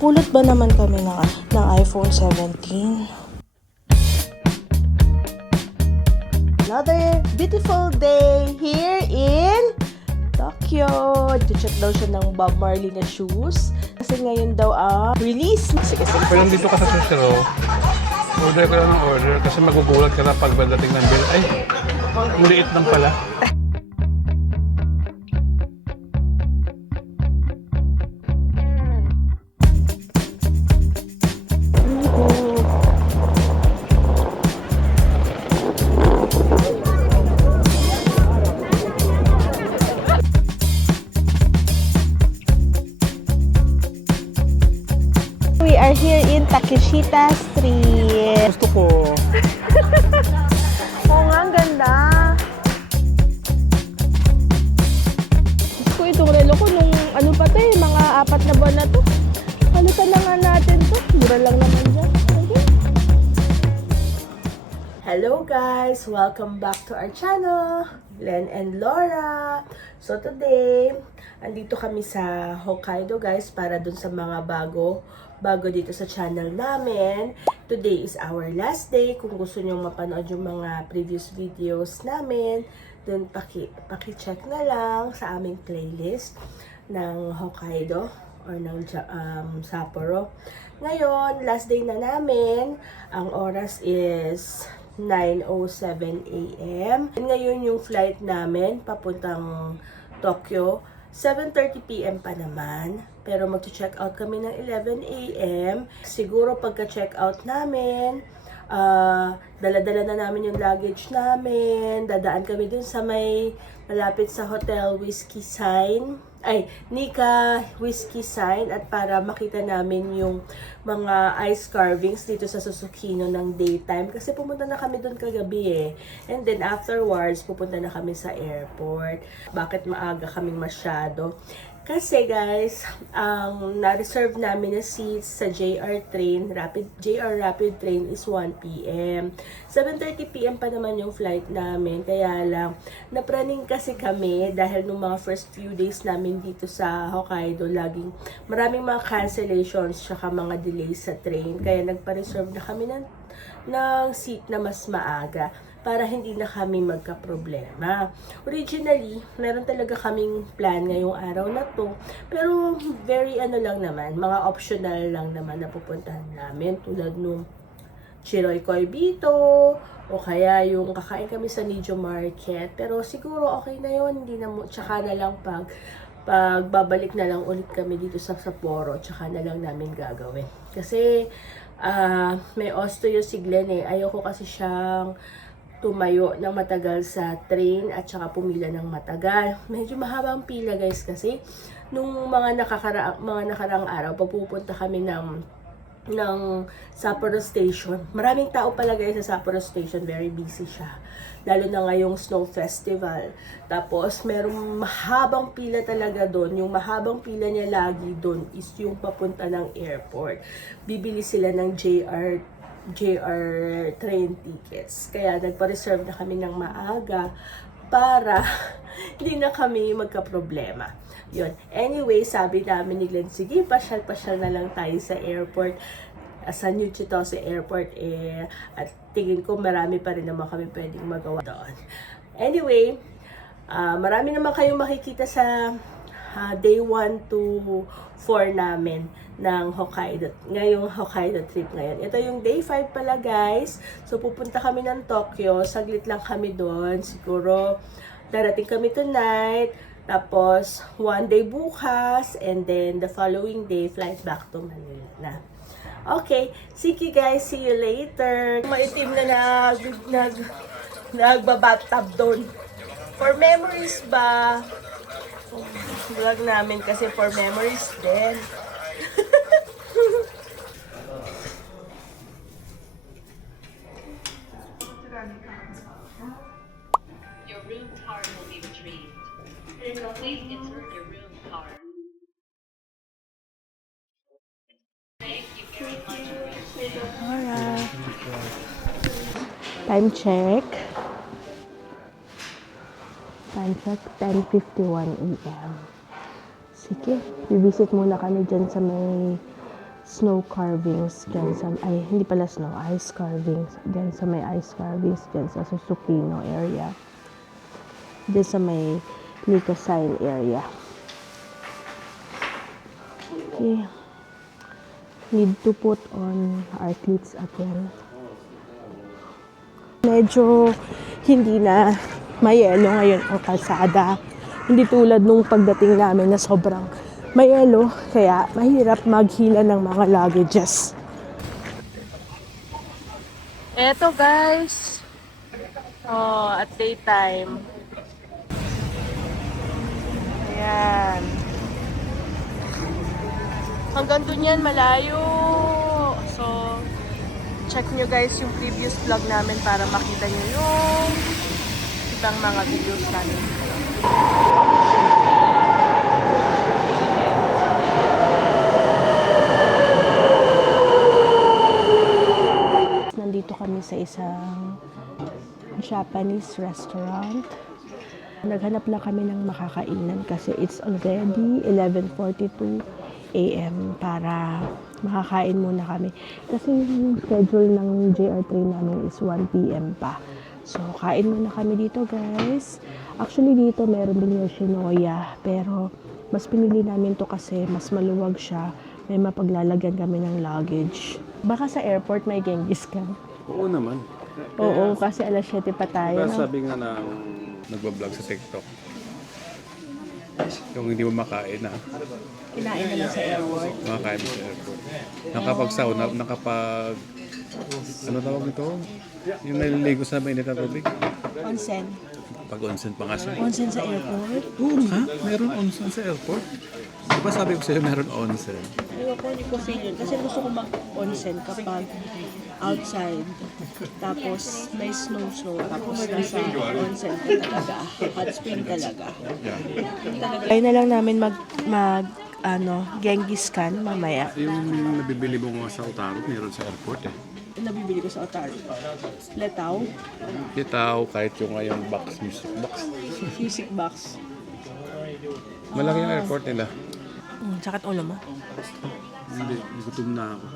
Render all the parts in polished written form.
Pulot ba naman kami ng iPhone 17? Another beautiful day here in Tokyo. To-check daw siya ng Bob Marley na shoes. Kasi ngayon daw release. Pag nandito ka sa Sushiro, order ka lang ng order kasi magugulat ka na pag dating ng bill. Ay, ang liit lang pala. We are here in Takeshita Street. Gusto ko. Oo nga, ang ganda. Gusto ko itong relo ko nung ano pa to mga 4 na buwan na to. Halitan na nga natin to. Mura lang naman dyan. Okay. Hello guys! Welcome back to our channel, Len and Laura. So today, andito kami sa Hokkaido guys para dun sa mga bago dito sa channel namin. Today is our last day. Kung gusto nyo mapanood yung mga previous videos namin, dun paki-check na lang sa aming playlist ng Hokkaido or ng Sapporo. Ngayon, last day na namin. Ang oras is 9:07 AM. Ngayon yung flight namin papuntang Tokyo. 7:30 PM pa naman. Pero mag-check out kami ng 11 AM. Siguro pagka-check out namin, dala-dala na namin yung luggage namin. Dadaan kami dun sa may malapit sa hotel Whiskey Sign. Nika Whiskey Sign. At para makita namin yung mga ice carvings dito sa Susukino ng daytime. Kasi pumunta na kami dun kagabi eh. And then afterwards, pupunta na kami sa airport. Bakit maaga kaming masyado? Kasi guys, na-reserve namin na seats sa JR Rapid Train is 1 PM. 7:30 PM pa naman yung flight namin. Kaya lang, napraning kasi kami dahil nung mga first few days namin dito sa Hokkaido, maraming mga cancellations tsaka mga delays sa train. Kaya nagpa-reserve na kami ng seat na mas maaga para hindi na kami magka-problema. Originally, meron talaga kaming plan ngayong araw na to, pero very lang naman, mga optional lang naman na pupuntahan namin, tulad nung Chiroy Koibito, o kaya yung kakain kami sa Nijo Market, pero siguro okay na yun, hindi na tsaka na lang pagbabalik na lang ulit kami dito sa Sapporo, tsaka na lang namin gagawin. Kasi, may osteo si Glenn eh, ayoko kasi siyang tumayo ng matagal sa train at saka pumila ng matagal. Medyo mahabang pila guys kasi nung mga nakaraang araw papupunta kami ng Sapporo Station. Maraming tao pala guys sa Sapporo Station, very busy siya. Lalo na ngayong Snow Festival. Tapos merong mahabang pila talaga doon. Yung mahabang pila niya lagi doon is yung papunta ng airport. Bibili sila ng JR train tickets. Kaya nagpa-reserve na kami ng maaga para hindi na kami magka-problema. Yun. Anyway, sabi namin ni Glenn, sige, pasyal-pasyal na lang tayo sa airport. Sa New Chitose Airport at tingin ko marami pa rin naman kami pwedeng magawa doon. Anyway, marami naman kayong makikita sa day 1 to 4 namin ng Hokkaido. Ngayong Hokkaido trip ngayon. Ito yung day 5 pala guys. So pupunta kami ng Tokyo. Saglit lang kami doon. Siguro darating kami tonight. Tapos 1 day bukas. And then the following day, flight back to Manila na. Okay. Sige guys. See you later. Maitim na nagbabathtub doon. For memories ba? Vlog namin kasi for memories din. Your room card will be retrieved. Please insert your room card. Thank you very much for your stay. Alright. Time check. Time check, 10:51 AM. Sige, visit muna kami dyan sa may snow carvings dyan sa, ay hindi pala snow, ice carvings dyan sa may ice carvings dyan sa Susupino area, dyan sa may Nicosine area. Okay, need to put on our cleats again. Medyo hindi na mayelo ngayon ang kalsada, hindi tulad nung pagdating namin na sobrang mayelo, kaya mahirap maghila ng mga luggages. Eto guys, at daytime. Ayan. Hanggang dun yan, malayo. So, check nyo guys yung previous vlog namin para makita nyo yung ibang mga videos namin. Nandito kami sa isang Japanese restaurant. Naghanap lang kami ng makakainan kasi it's already 11:42 AM para makakain muna kami. Kasi yung schedule ng JR train namin is 1 PM pa. So, kain muna kami dito guys. Actually dito meron din Yoshinoya, pero mas pinili namin to kasi mas maluwag siya. May mapaglalagyan kami ng luggage. Baka sa airport may Genghis Khan. Oo naman. Oo, kasi alas 7 pa tayo. Diba No? sabi nga ng nagbablog sa TikTok, yung hindi mo makain na, Kinain na lang sa airport. makakain mo sa airport. Nakapag-sauna, ano tawag nito? Yung naliligo sa mainit na tubig. Onsen. Pag-onsen pa nga siya. Onsen sa airport? Oo nga, meron onsen sa airport. Diba sabi ko sa'yo meron onsen? Ayoko, hindi ko sa yun. Kasi gusto ko mag-onsen kapag outside. Tapos may snow, tapos nasa onsen ka talaga. Hot spring talaga. Kaya na lang namin Genghis Khan mamaya. Yung nabibili mo nga sa Otarot, meron sa airport eh. Nabibili ko sa Otarot. Letaw, Kitaw, kahit yung ngayong music box. music box. Malaki yung airport nila. Sakit ulo mo? Hindi, gutom na ako.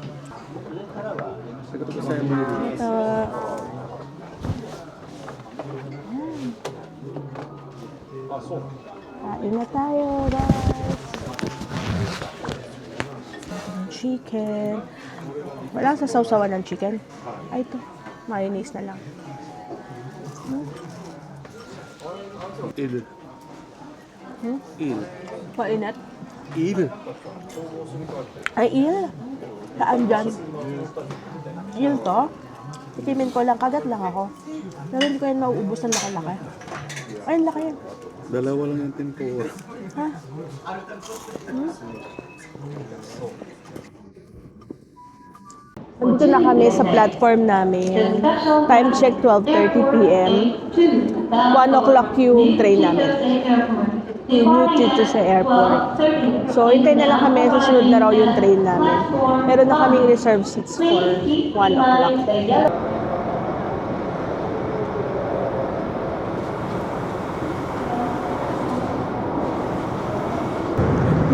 Sagot ko sa'yo mo. Ito. Kain na tayo, guys. Chicken. Wala sa sausawan ng chicken. Ay, ito. Mayonnaise na lang. Il. Il. Mainit? Il. Ay, il. Saan dyan? Il to? Itimin ko lang. Kagat lang ako. Pero hindi ko yan mauubos ng laki-laki. Ay, ang laki yan. Dalawa lang yung tempo. Ha? Nandito na kami sa platform namin. Time check 12:30 PM. 1 o'clock yung train namin. Commute dito sa airport. So, hintay na lang kami. Susunod na raw yung train namin. Meron na kaming reserved seats for 1 o'clock.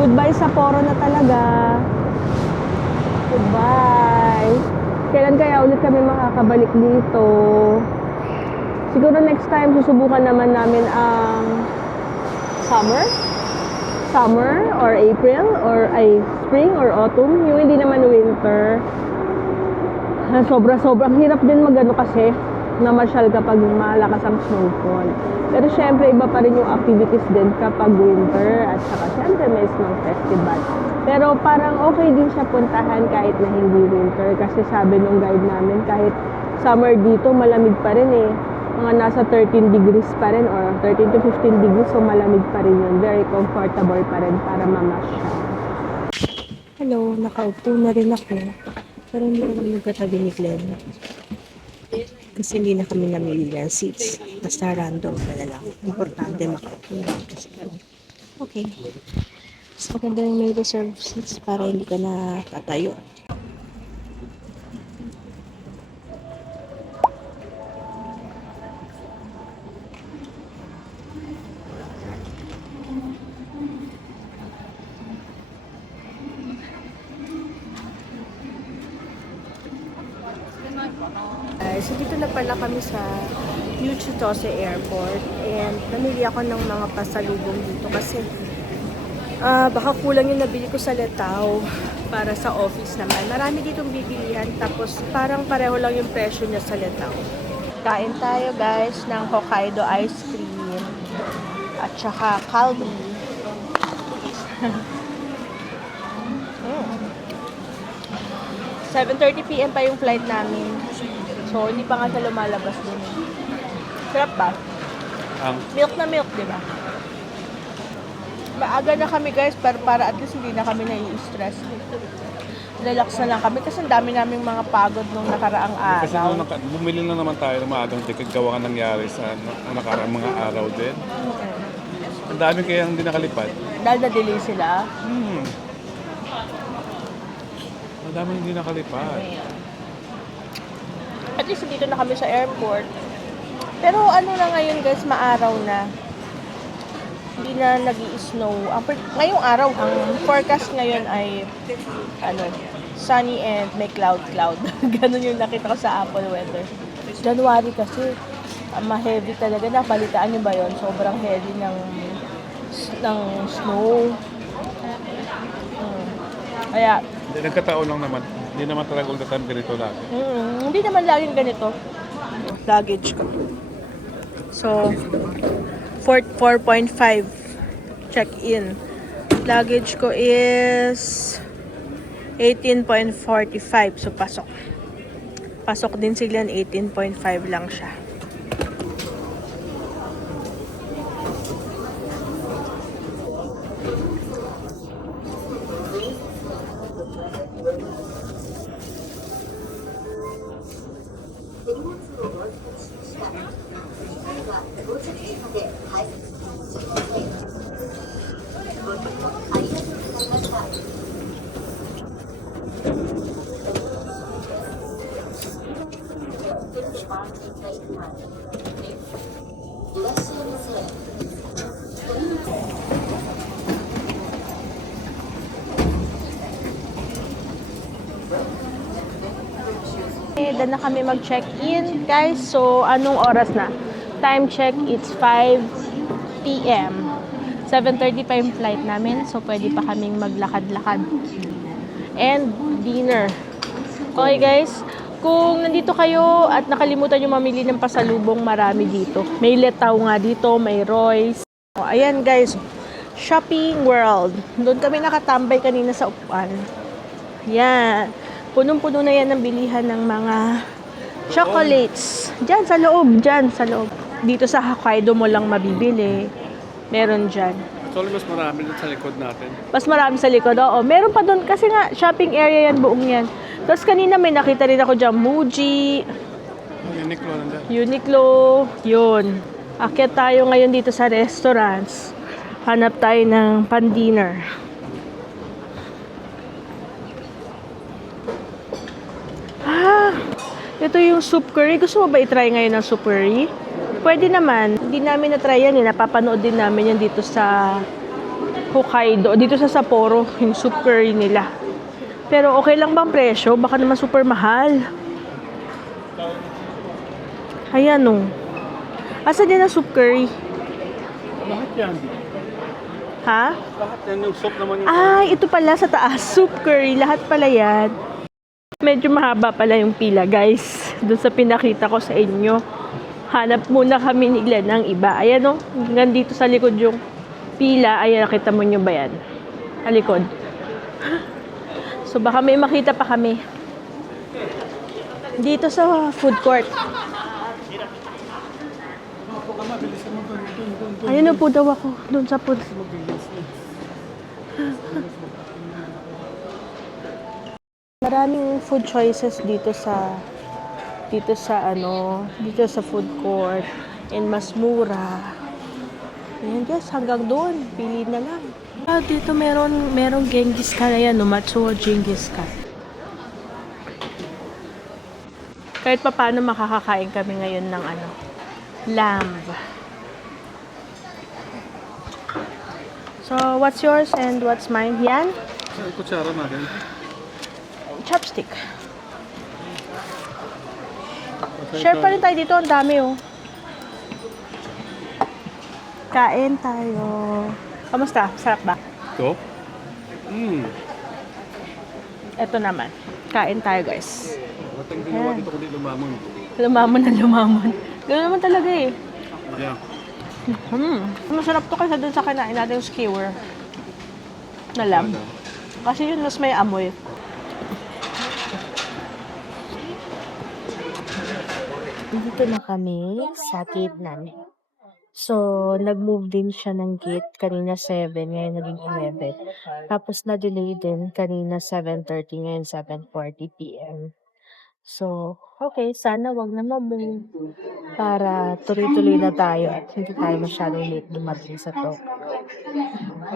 Goodbye Sapporo na talaga. Goodbye. Kailan kaya ulit kami makakabalik dito? Siguro next time susubukan naman namin ang summer or April or spring or autumn, yung hindi naman winter. Sobrang hirap din magano kasi namasyal kapag malakas ang snowfall. Pero syempre iba pa rin yung activities din kapag winter at saka syempre may snow festival. Pero parang okay din siya puntahan kahit na hindi winter kasi sabi nung guide namin kahit summer dito malamig pa rin eh. Mga nasa 13 degrees pa rin or 13 to 15 degrees, so malamig pa rin yun. Very comfortable pa rin para mamasyal. Hello, nakaupo na rin ako. Pero hindi ko naman nagkatabi ni Glenn. Kasi hindi na kami namili ng seats. Basta random na lang. Importante makaupo na. Okay. Mas maganda yung may reserve seats para hindi ka na tatayo. So, dito na pala kami sa New Chitose Airport. And namili ako ng mga pasalubong dito kasi baka kulang yung nabili ko sa Letao para sa office naman. Marami ditong bibilihan tapos parang pareho lang yung presyo niya sa Letao. Kain tayo guys ng Hokkaido ice cream at saka Calbee. 7:30 PM pa yung flight namin. So, hindi pa nga siya lumalabas din. Sarap ba? Milk na milk, di ba? Maaga na kami guys, para at least hindi na kami nai-stress. Relax na lang kami kasi ang dami naming mga pagod nung nakaraang Kasi araw. nung bumili lang naman tayo ng maagang ticket, gawa ka nangyari sa nakaraang mga araw din. Ang dami kaya hindi nakalipad. Dahil na-delay sila. Ang dami hindi nakalipad. At least dito na kami sa airport. Pero ano na ngayon guys, maaraw na. Hindi na nag-i-snow. Ngayong araw, ang forecast ngayon ay sunny and may cloud. Ganun yung nakita ko sa Apple Weather. January kasi, ma-heavy talaga. Napalitaan nyo ba yun? Sobrang heavy ng snow. Kaya, Hindi, nagkataon lang naman. Hindi naman talaga all the time ganito lagi. hindi naman laging ganito. Luggage ko. So, 4.5 check-in. Luggage ko is 18.45. So, pasok. Pasok din sila, 18.5 lang siya. Doon na kami mag-check-in, guys. So, anong oras na? Time check, it's 5 p.m. 7:30 pa yung flight namin. So, pwede pa kaming maglakad-lakad. And dinner. Okay, guys. Kung nandito kayo at nakalimutan nyo mamili ng pasalubong, marami dito. May Letao nga dito, may Royce. O, ayan, guys. Shopping World. Doon kami nakatambay kanina sa upuan. Yan. Punong-puno na yan ng bilihan ng mga chocolates. Diyan sa loob. Dito sa Hokkaido mo lang mabibili. Meron dyan. Actually, mas marami dun sa likod natin. Mas marami sa likod. Oo, meron pa doon kasi nga shopping area yan, buong yan. Tapos kanina may nakita rin ako dyan, Muji, Uniqlo nandiyan. Uniqlo, yun. Akyat tayo ngayon dito sa restaurants. Hanap tayo ng pan-dinner. Ito yung soup curry. Gusto mo ba i-try ngayon ng soup curry? Pwede naman. Hindi namin na-try yan. Napapanood din namin yan dito sa Hokkaido. Dito sa Sapporo, yung soup curry nila. Pero okay lang bang presyo? Baka naman super mahal. Ayan o. Asa din ang soup curry? Bakit yan? Ha? Bakit yan? Yung soup naman yung... Ay, ito pala sa taas. Soup curry. Lahat pala yan. Medyo mahaba pala yung pila, guys. Doon sa pinakita ko sa inyo. Hanap muna kami nila ng iba. Ayan o. Hanggang dito sa likod yung pila. Ayan, nakita mo nyo ba yan? Sa likod. So, baka may makita pa kami. Dito sa food court. Ayun na po daw ako. Doon sa food. Maraming food choices dito sa food court, and mas mura. Ayan guys, hanggang doon, pili na lang. Dito merong Genghis Khan, ayan, Matsuo Genghis Khan. Kahit pa paano makakakain kami ngayon ng lamb. So, what's yours and what's mine? Yan? Sa kutsara natin. Chopstick. Share pa rin tayo dito. Ang dami, oh. Kain tayo. Kamusta? Sarap ba? Ito? Ito naman. Kain tayo, guys. Bating ginawa dito kundi lumamon. Lumamon na lumamon. Ganoon naman talaga, eh. Yeah. Masarap to kaysa dun sa kinain natin yung skewer. Na lamb. Kasi yun mas may amoy. Dito na kami sa gate namin. So, nag-move din siya ng gate. Kanina 7, ngayon naging 11. Tapos na-delay din. Kanina 7:30, ngayon 7:40 p.m. So, okay. Sana wag na ma-move. Para tuloy-tuloy na tayo at hindi tayo masyadong late dumating sa to.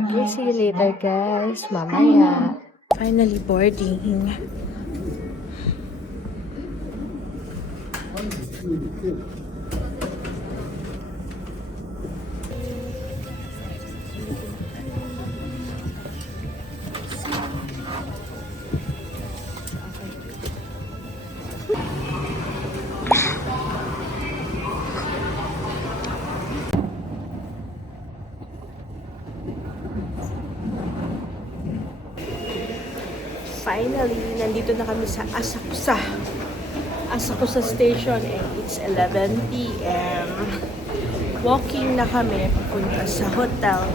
Okay, see you later guys. Mamaya. Finally boarding. Finally, nandito na kami sa Asakusa. Asakusa Station and it's 11 p.m. Walking na kami papunta sa hotel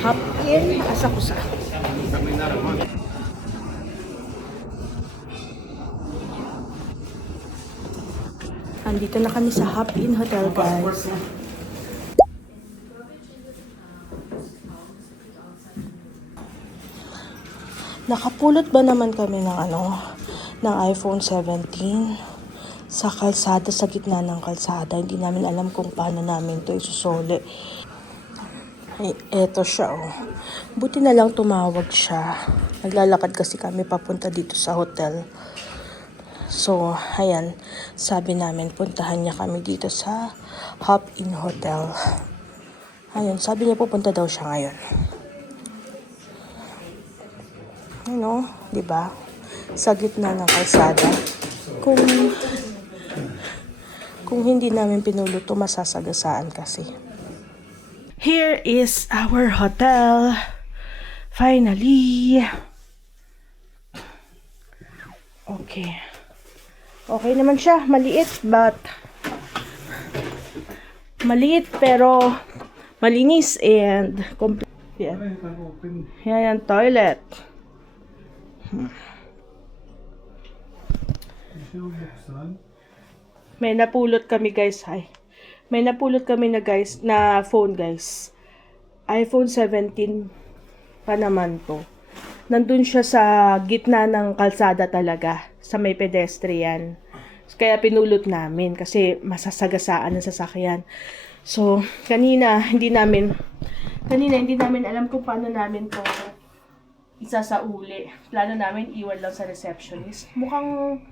Hop in Asakusa. Andito na kami sa Hop in Hotel, guys. Nakapulot ba naman kami ng iPhone 17 sa kalsada, sa gitna ng kalsada. Hindi namin alam kung paano namin to isusuli. Ay, eto siya, oh. Buti na lang tumawag siya. Naglalakad kasi kami papunta dito sa hotel. So, ayan. Sabi namin, puntahan niya kami dito sa Hop in Hotel. Ayun, sabi niya pupunta daw siya ngayon. Ano, 'di ba? Sa gitna ng kalsada. Kung hindi namin pinulot to, masasagasaan kasi. Here is our hotel. Finally. Okay. Okay naman siya, maliit pero malinis and complete. Yan. Yan, toilet. May napulot kami guys, May napulot kami na phone guys. iPhone 17 pa naman to. Nandun siya sa gitna ng kalsada talaga, sa may pedestrian. Kaya pinulot namin kasi masasagasaan ng sasakyan. So, kanina hindi namin alam kung paano namin to isasauli. Plano namin iwan lang sa receptionist. Mukhang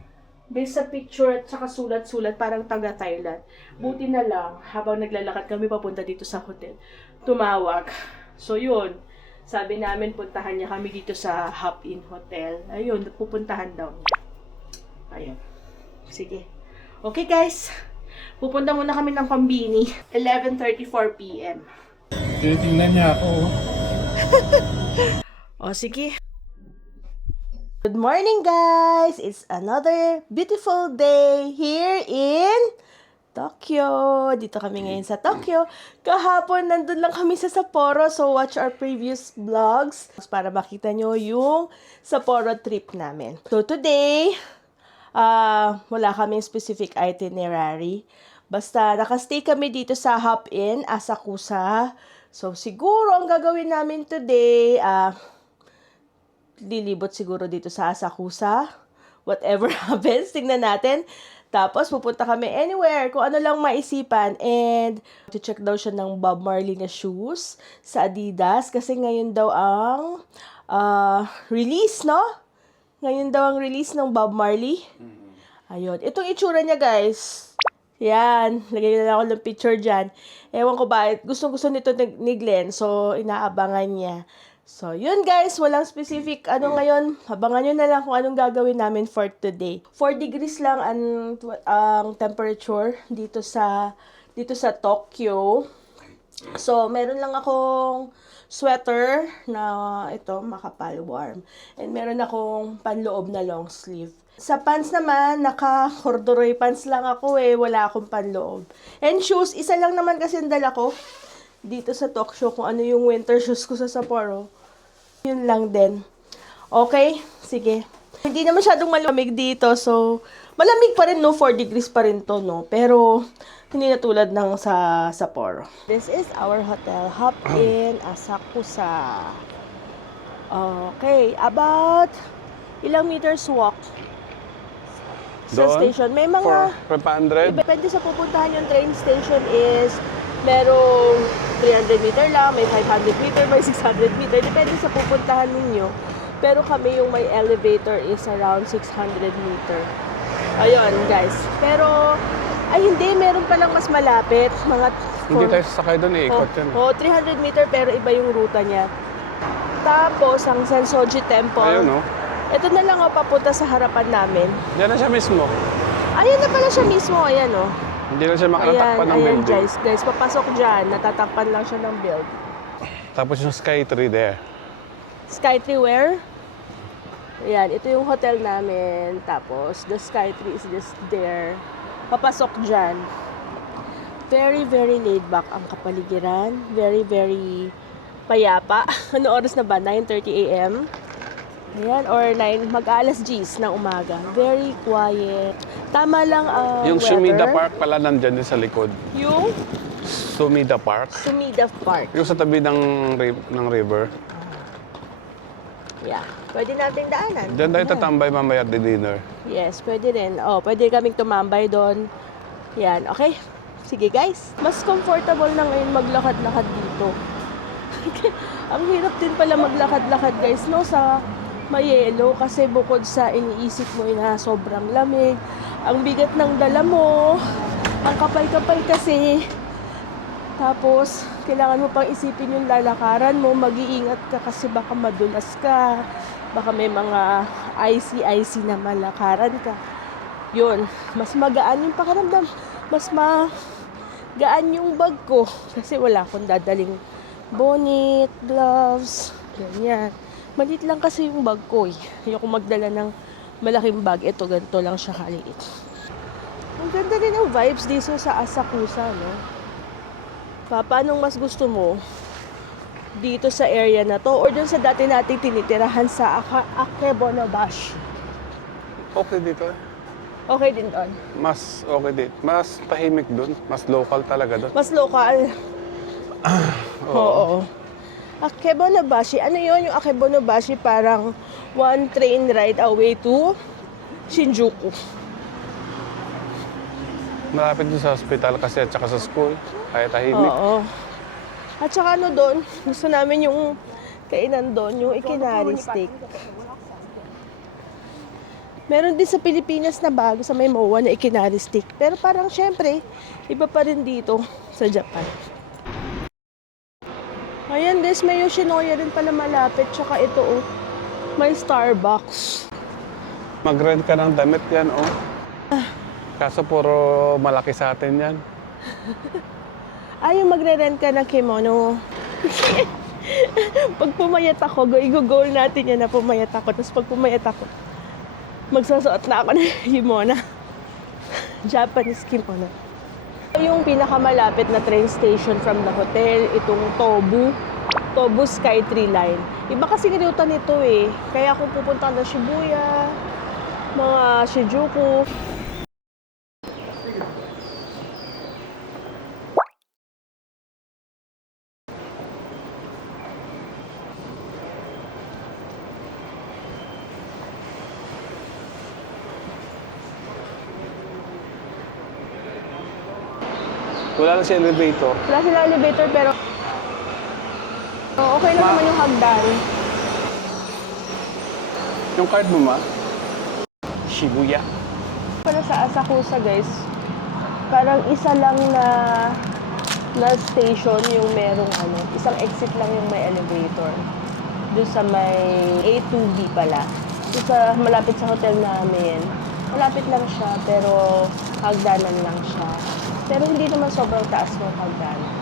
based sa picture at saka sulat-sulat parang taga Thailand. Buti na lang habang naglalakad kami papunta dito sa hotel, tumawag. So yun, sabi namin puntahan niya kami dito sa Hop in Hotel. Ayun, pupuntahan daw niya. Ayun. Sige. Okay guys, pupunta muna kami ng Pambini. 11:34 p.m. Tinitingnan niya ako. O, sige. Good morning, guys! It's another beautiful day here in Tokyo. Dito kami ngayon sa Tokyo. Kahapon, nandun lang kami sa Sapporo. So, watch our previous vlogs para makita nyo yung Sapporo trip namin. So, today, wala kaming specific itinerary. Basta, nakastay kami dito sa Hop in Asakusa. So, siguro, ang gagawin namin today, lilibot siguro dito sa Asakusa. Whatever happens, tingnan natin. Tapos, pupunta kami anywhere, kung ano lang maisipan. And, to check daw siya ng Bob Marley na shoes sa Adidas. Kasi ngayon daw ang release, no? Ngayon daw ang release ng Bob Marley. Ayun. Itong itsura niya, guys. Yan. Lagay na ako ng picture dyan. Ewan ko ba, gustong-gusto nito ni Glenn. So, inaabangan niya. So, yun guys, walang specific ano ngayon. Abangan nyo na lang kung anong gagawin namin for today. 4 degrees lang ang temperature dito sa Tokyo. So, meron lang akong sweater na ito, makapal, warm. And meron akong panloob na long sleeve. Sa pants naman, naka-corduroy pants lang ako wala akong panloob. And shoes, isa lang naman kasi ang dala ko dito sa Tokyo kung ano yung winter shoes ko sa Sapporo. Yun lang din. Okay? Sige. Hindi na masyadong malamig dito, so malamig pa rin, no? 4 degrees pa rin to, no? Pero hindi na tulad ng sa Sapporo. This is our hotel. Hop in Asakusa. Okay. About ilang meters walk sa Doon? station. May mga... For 500? Depende sa pupuntahan yung train station is merong 300 meter lang, may 500 meter, may 600 meter. Depende sa pupuntahan ninyo. Pero kami yung may elevator is around 600 meter. Ayun, guys. Pero, ay hindi, meron palang mas malapit. Hindi tayo sasakay doon, ikot yan. 300 meter pero iba yung ruta niya. Tapos, ang Sensoji Temple. Ayun, no? Ito na lang papunta sa harapan namin. Diyan na siya mismo. Ayun na pala siya mismo, ayan Hindi na siya makatatakpan ng ayan building. guys, papasok dyan, natatakpan lang siya ng building. Tapos yung Sky Tree there. Skytree where? Ayan, ito yung hotel namin. Tapos, the Skytree is just there. Papasok dyan. Very, very laid back ang kapaligiran. Very, very payapa. Ano oras na ba? 9:30 a.m.? Ayan, or 9, mag-alas 10 ng umaga. Very quiet. Tama lang ang Yung weather. Sumida Park pala nandyan din sa likod. Yung Sumida Park. Sumida Park. Yung sa tabi ng river. Yeah. Pwede nating daanan. Diyan tayo Yeah. tatambay mamaya at the dinner. Yes, pwede rin. Pwede kaming tumambay doon. Yan, okay? Sige guys. Mas comfortable na ngayon maglakad-lakad dito. Ang hirap din pala maglakad-lakad guys, no? Sa Mayelo kasi bukod sa iniisip mo na sobrang lamig, ang bigat ng dala mo, ang kapal-kapal kasi. Tapos, kailangan mo pang isipin yung lalakaran mo, mag-iingat ka kasi baka madulas ka, baka may mga icy na malakaran ka. Yun, mas magaan yung pakiramdam, mas magaan yung bag ko kasi wala akong dadaling bonnet, gloves, ganyan. Maliit lang kasi yung bag ko Ayoko magdala ng malaking bag. Ito, ganito lang siya kaliit. Ang ganda rin ang vibes dito sa Asakusa, no? Paanong mas gusto mo? Dito sa area na to or dun sa dati nating tinitirahan sa Akebonobashi? Okay dito. Okay din doon. Mas okay dito. Mas tahimik doon. Mas local talaga doon. Mas local. Oo. Akebonobashi. Ano yun? Yung Akebonobashi parang one train ride away to Shinjuku. Malapit doon sa hospital kasi at saka sa school. Kaya tahimik. Oo. At saka ano doon, gusto namin yung kainan doon, yung Ikinari steak. Meron din sa Pilipinas na bago sa may MOA na Ikinari steak. Pero parang syempre, iba pa rin dito sa Japan. Ayan guys, may Yoshinoya rin pala malapit. Tsaka ito may Starbucks. Mag-rent ka ng damit yan, Kaso puro malaki sa atin yan. Yung magre-rent ka ng kimono. Pag pumayat ako, i-goal natin yan na pumayat ako. Tapos pag pumayat ako, magsasuot na ako ng kimono. Japanese kimono. Yung pinakamalapit na train station from the hotel, itong Tobu Skytree Line. Iba kasi ruta nito Kaya kung pupunta na Shibuya, mga Shinjuku. Wala lang si elevator. Wala sila elevator pero okay lang naman yung hagdan. Yung card mo, Shibuya. Para sa Asakusa guys, parang isa lang na station yung merong isang exit lang yung may elevator. Doon sa may A2B pala. Doon sa malapit sa hotel namin. Malapit lang siya, pero hagdanan lang siya. Pero hindi naman sobrang taas ng hagdanan.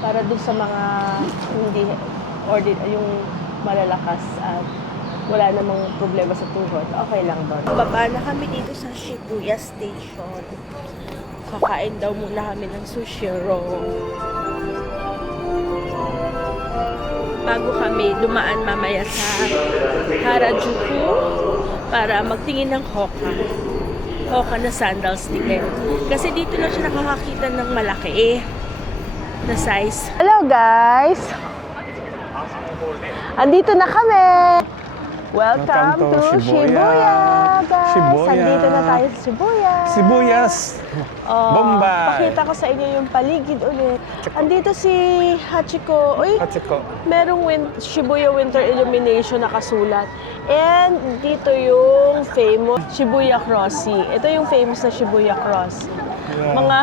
Para doon sa mga hindi yung malalakas at wala namang problema sa tuhod, okay lang doon. Baba na kami dito sa Shibuya Station. Kakain daw muna kami ng sushi roll. Bago kami dumaan mamaya sa Harajuku para magtingin ng Hoka na sandals ni Glenn. Kasi dito lang siya nakakakita ng malaki na size. Hello guys! Andito na kami! Welcome to Shibuya, guys! Shibuya. Andito na tayo sa Shibuya. Sibuyas! Bombay! Pakita ko sa inyo yung paligid ulit. Andito si Hachiko. Uy, Hachiko. merong Shibuya Winter Illumination nakasulat. And dito yung famous Shibuya Crossing. Ito yung famous na Shibuya Crossing. Yeah. Mga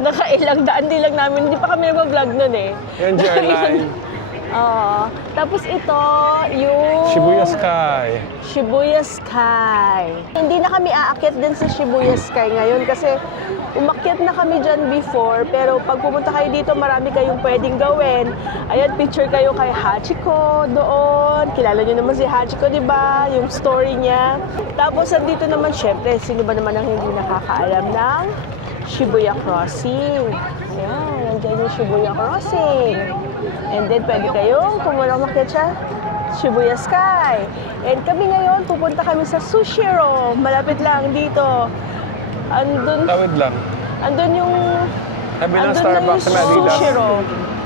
nakailang daan din lang namin. Hindi pa kami nag-vlog nun eh. Yan, GR Line. Tapos ito yung Shibuya Sky. Shibuya Sky. Hindi na kami aakyat din sa Shibuya Sky ngayon kasi umakyat na kami dyan before. Pero pag pumunta kayo dito, marami kayong pwedeng gawin. Ayan, picture kayo kay Hachiko doon. Kilala nyo naman si Hachiko, di ba? Yung story niya. Tapos, andito naman, syempre, sino ba naman ang hindi nakakaalam ng Shibuya Crossing? Ayan, nandiyan yung Shibuya Crossing. And then, pwede kayong umakyat siya Shibuya Sky. And kami ngayon, pupunta kami sa Sushiro. Malapit lang dito. Andun, Tawid lang. andun yung... Tabi ng andun Starbucks na na yung Adidas. Sushiro.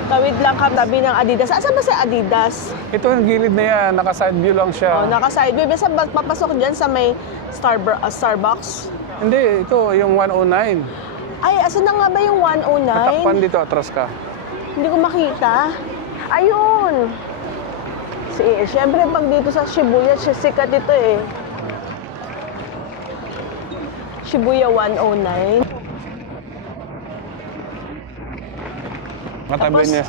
Tawid lang kami, tabi ng Adidas. Asan ba si Adidas? Ito yung gilid na yan. Naka-side view lang siya. Naka-sideway. Basta papasok dyan sa may Starbucks. Hindi, ito yung 109. Ay, asan na nga ba yung 109? Tatakpan dito, atras ka. Hindi ko makita. Ayun! Siyempre, pag dito sa Shibuya, sikat ito eh. Shibuya 109. Matabi Tapos- niya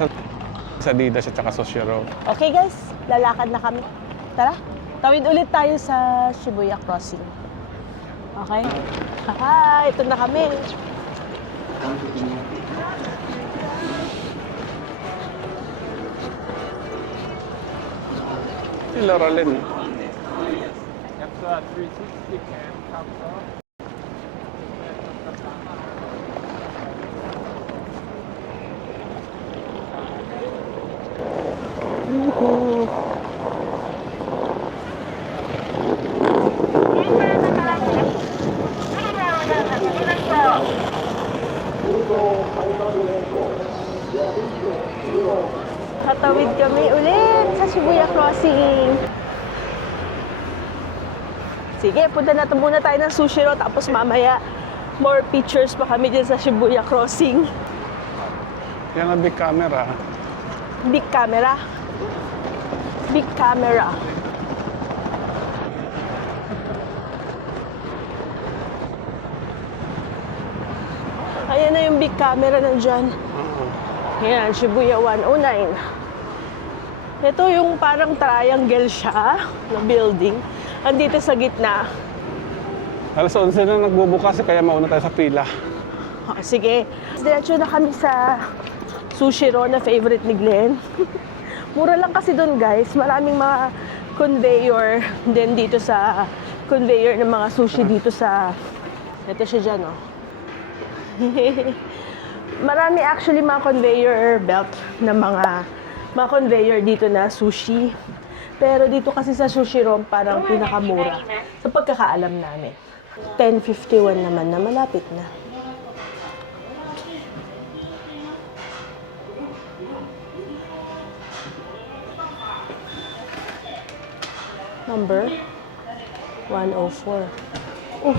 sa Adidas at saka Sushiro. Okay guys, lalakad na kami. Tara, tawid ulit tayo sa Shibuya Crossing. Okay? Hi, ito na kami. Si Laura Lynn. Tatawid kami ulit sa Shibuya Crossing. Sige, punta na muna tayo ng Sushiro tapos mamaya more pictures pa kami dyan sa Shibuya Crossing. Yan ang big camera. Big camera. Big camera. Ayan na yung big camera nandyan. Ayan, Shibuya 109. Ito yung parang triangle siya na building. Andito sa gitna. Alas 11 na nagbubukas kaya mauna tayo sa pila. Sige. Diretso na kami sa Sushiro na favorite ni Glenn. Mura lang kasi doon guys. Maraming mga conveyor din dito sa conveyor ng mga sushi dito sa... Ito siya dyan, oh. Marami actually mga conveyor belt na mga conveyor dito na sushi. Pero dito kasi sa Sushiro parang pinakamura sa pagkakaalam namin. 10:51 naman na malapit na. Number 104. Oh.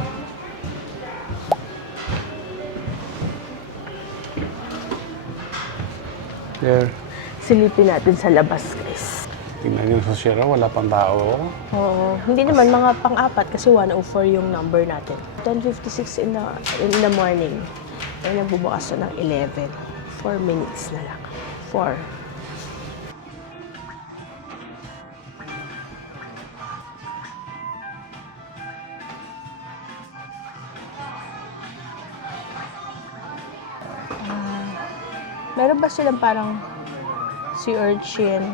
There. Silipin natin sa labas, guys. Tingnan yung Sushiro, wala pang tao. Oo. Hindi naman mga pang-apat kasi 104 yung number natin. 10:56 in the morning. Ay nagbubukas na ng 11. 4 minutes na lang. 4. Meron ba silang parang sea urchin?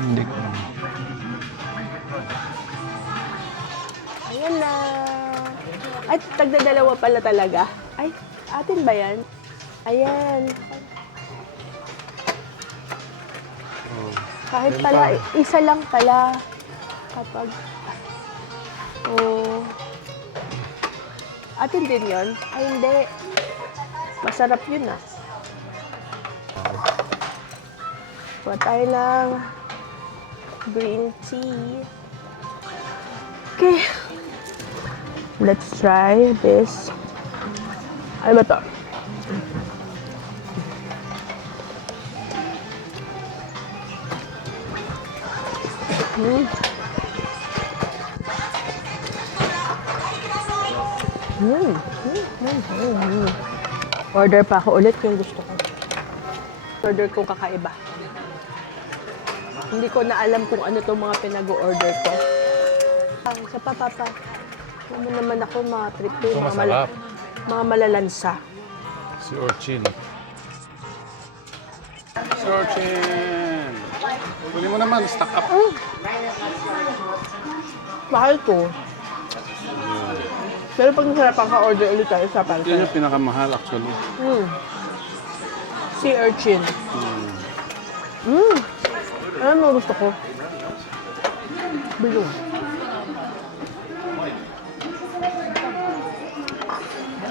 Hindi ko alam. Ayan na. Ay, tagdadalawa pala talaga. Ay, atin ba yan? Ayan. Oh. Kahit Ayan pala, pa. isa lang pala. Kapag... Oh. Atin din yun? Ay, hindi. Masarap yun ah. Kuha tayo ng green tea. Okay. Let's try this. Ano ba to? Order pa ako ulit yung gusto ko. Order ko kakaiba. Hindi ko na alam kung ano itong mga pinag-order ko. Sa papa. Ano naman ako mga trip ko, Ito masarap. mga malalansa. Si Orchin. Si Orchin! Kunin mo naman, stock up. Mahal ko. Pero pag nasarapan ka, order ulit tayo sa para Yan yung pinakamahal actually. Sea urchin. Ano mo gusto ko? Bilog.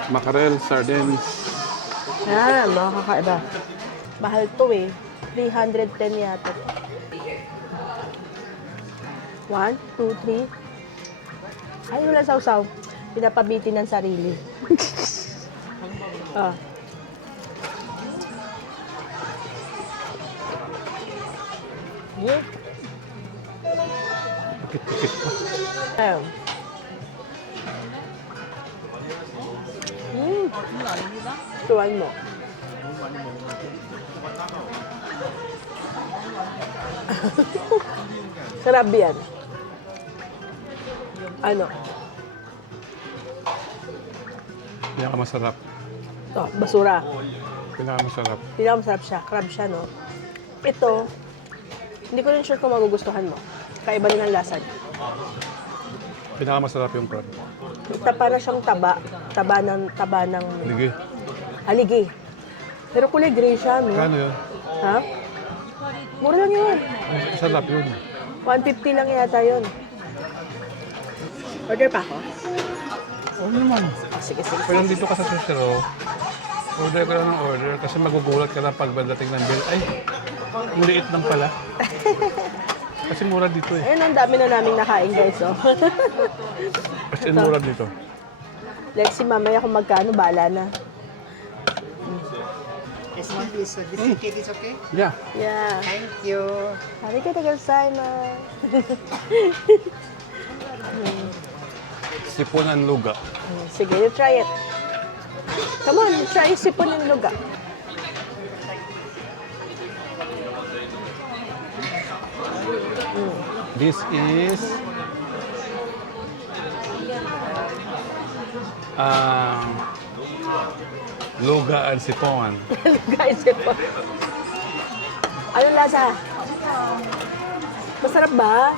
Mackerel, sardines. Yan, mga kakaiba. Mahal to eh. 310 yata. 1, 2, 3. Ay, wala sausaw. Pinapabitin ng sarili. Ah. Yeah. Pikit-pikit pa. Ayun. Tuwan mo. Sarap yan. Ano? Pinakamasarap. Oh, basura. Pinakamasarap. Pinakamasarap siya. Crab siya, no? Ito, hindi ko rin sure kung magugustuhan mo. Kaiba din ang lasa niya. Pinakamasarap yung crab. Para siyang taba. Taba ng Sige. haligi. Pero kulay gray siya, no? Kano yun? Ha? Mura lang yun. Masarap yun. 150 lang yata yun. Order pa ako? Oo naman. Oh, sige. Pero nandito ka sa Cicero, order ka lang ng order kasi magugulat ka lang pag dating ng bill. Ay, ang liit lang pala. Kasi mura dito eh. Ayun, ang dami na naming nakain, guys, oh. Kasi mura dito. Let's see, mamaya kung magkano, bala na. Yes, ma'am, please. This cake is okay? Yeah. Yeah. Thank you. Arigatou gozaimasu. Sipon ang luga. Sige, you try it. Come on, you try sipon ng luga. This is luga and sipon. Guys, sipon. Anong lasa? Masarap ba?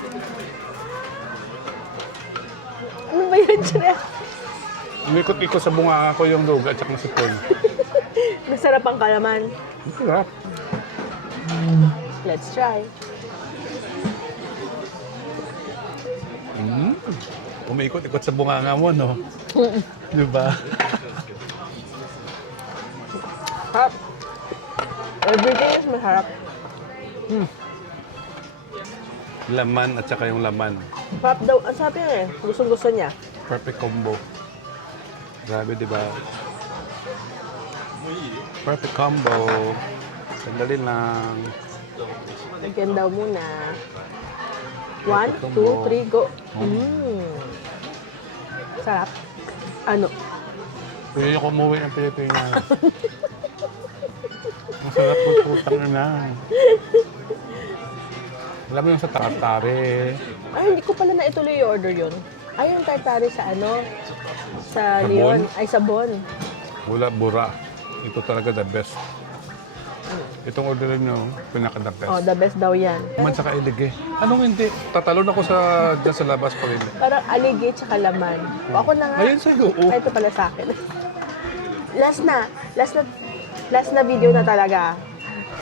Ano ba yun, Chira? Umikot-ikot sa bunga ko yung luga at saka sipon. Masarap ang kalaman. Masarap. Let's try. Umikot-ikot sa bunganga mo, no? Di ba? Harap. Everything is masarap. Laman at saka yung laman. Harap daw. Ang sabi niya eh. Gustong-gusto niya. Perfect combo. Grabe, di ba? Perfect combo. Sandali lang. Lagyan daw muna. 1, 2, 3, go. Sarap. Ano? Pwede ko umuwi ng Pilipinas. Masarap po putang na. Alam mo yung sa tartare. Ay, hindi ko pala naituloy yung order yun. Ay, yung tartare sa ano? Sa Sa Leon. Bon? Ay, sa Bon. Wala, bura. Ito talaga the best. Itong orderin nyo, pinaka-the best. Oh, the best daw yan. Naman saka ilig eh. Anong hindi? Tatalon ako dyan sa labas pag hindi. Parang aligay tsaka laman. O, ako na nga. Ayun sa'yo. Oh. Ay, ito pala sa akin. Last na video na talaga.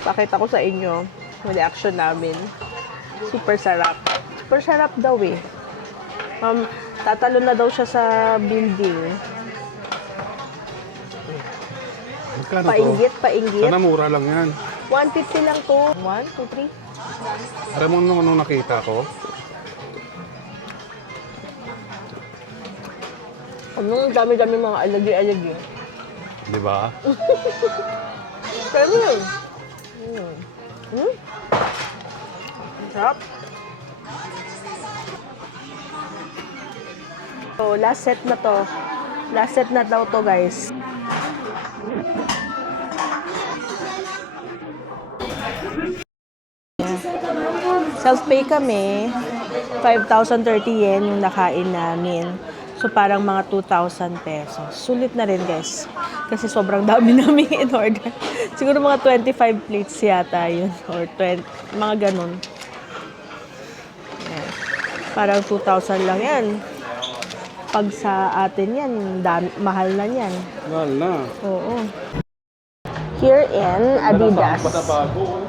Pakita ko sa inyo yung reaction namin. Super sarap. Super sarap daw eh. Tatalon na daw siya sa building. Magkano Painggit, painggit. Sana mura lang yan. 150 lang to. 1, 2, 3. Alam mo nung nakita ko, Ang dami-dami mga alagi-alagi. di ba? Pero yun. Sarap. So, last set na to. Last set na daw to, guys. Self-pay kami. 5,030 yen yung nakain namin. So, parang mga 2,000 pesos. Sulit na rin, guys. Kasi sobrang dami namin in order. Siguro mga 25 plates yata yun. Or 20, mga ganun. Ayan. Parang 2,000 lang yan. Pag sa atin yan, mahal na yan. Mahal na. Oo. Here in Adidas. Bago.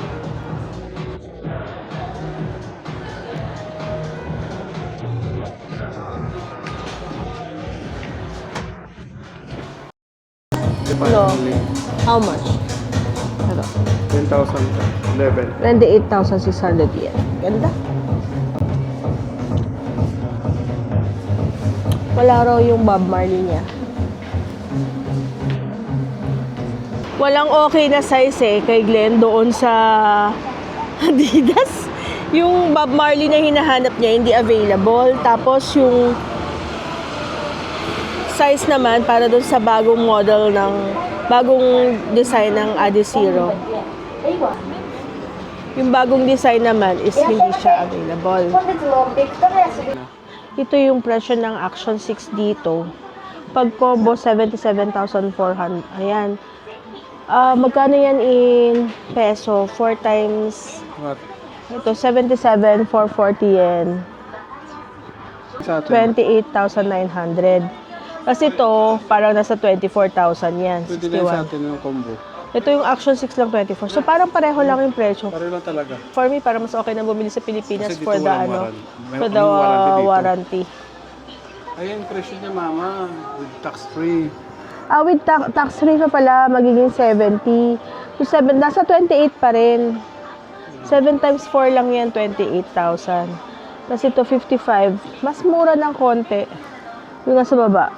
No. How much? Ano? 10,000. 11. 28,600 yen. Ganda. Wala raw yung Bob Marley niya. Walang okay na size eh kay Glenn doon sa Adidas. Yung Bob Marley na hinahanap niya hindi available. Tapos yung size naman para doon sa bagong model ng bagong design ng Adizero. Yung bagong design naman is hindi siya available. Ito yung presyo ng Action 6 dito. Pag combo, 77,400. Ayan. Magkano yan in peso? 4 times. What? Ito, 77,440 yen. Sa atin? 28,900. Kasi ito, parang nasa 24,000 yan. Pwede na sa 61. atin yung combo. Ito yung Action 6 lang 24. So parang pareho lang yung presyo. Pareho lang talaga. For me, parang mas okay na bumili sa Pilipinas Kasi dito for the walang for the warranty dito. warranty. Ayan, presyo niya mama. With tax-free. With tax-free pa pala, magiging 70. So, nasa 28 pa rin. 7 times 4 lang yan, 28,000. Kasi ito, 55. Mas mura ng konti. Yung nasa baba.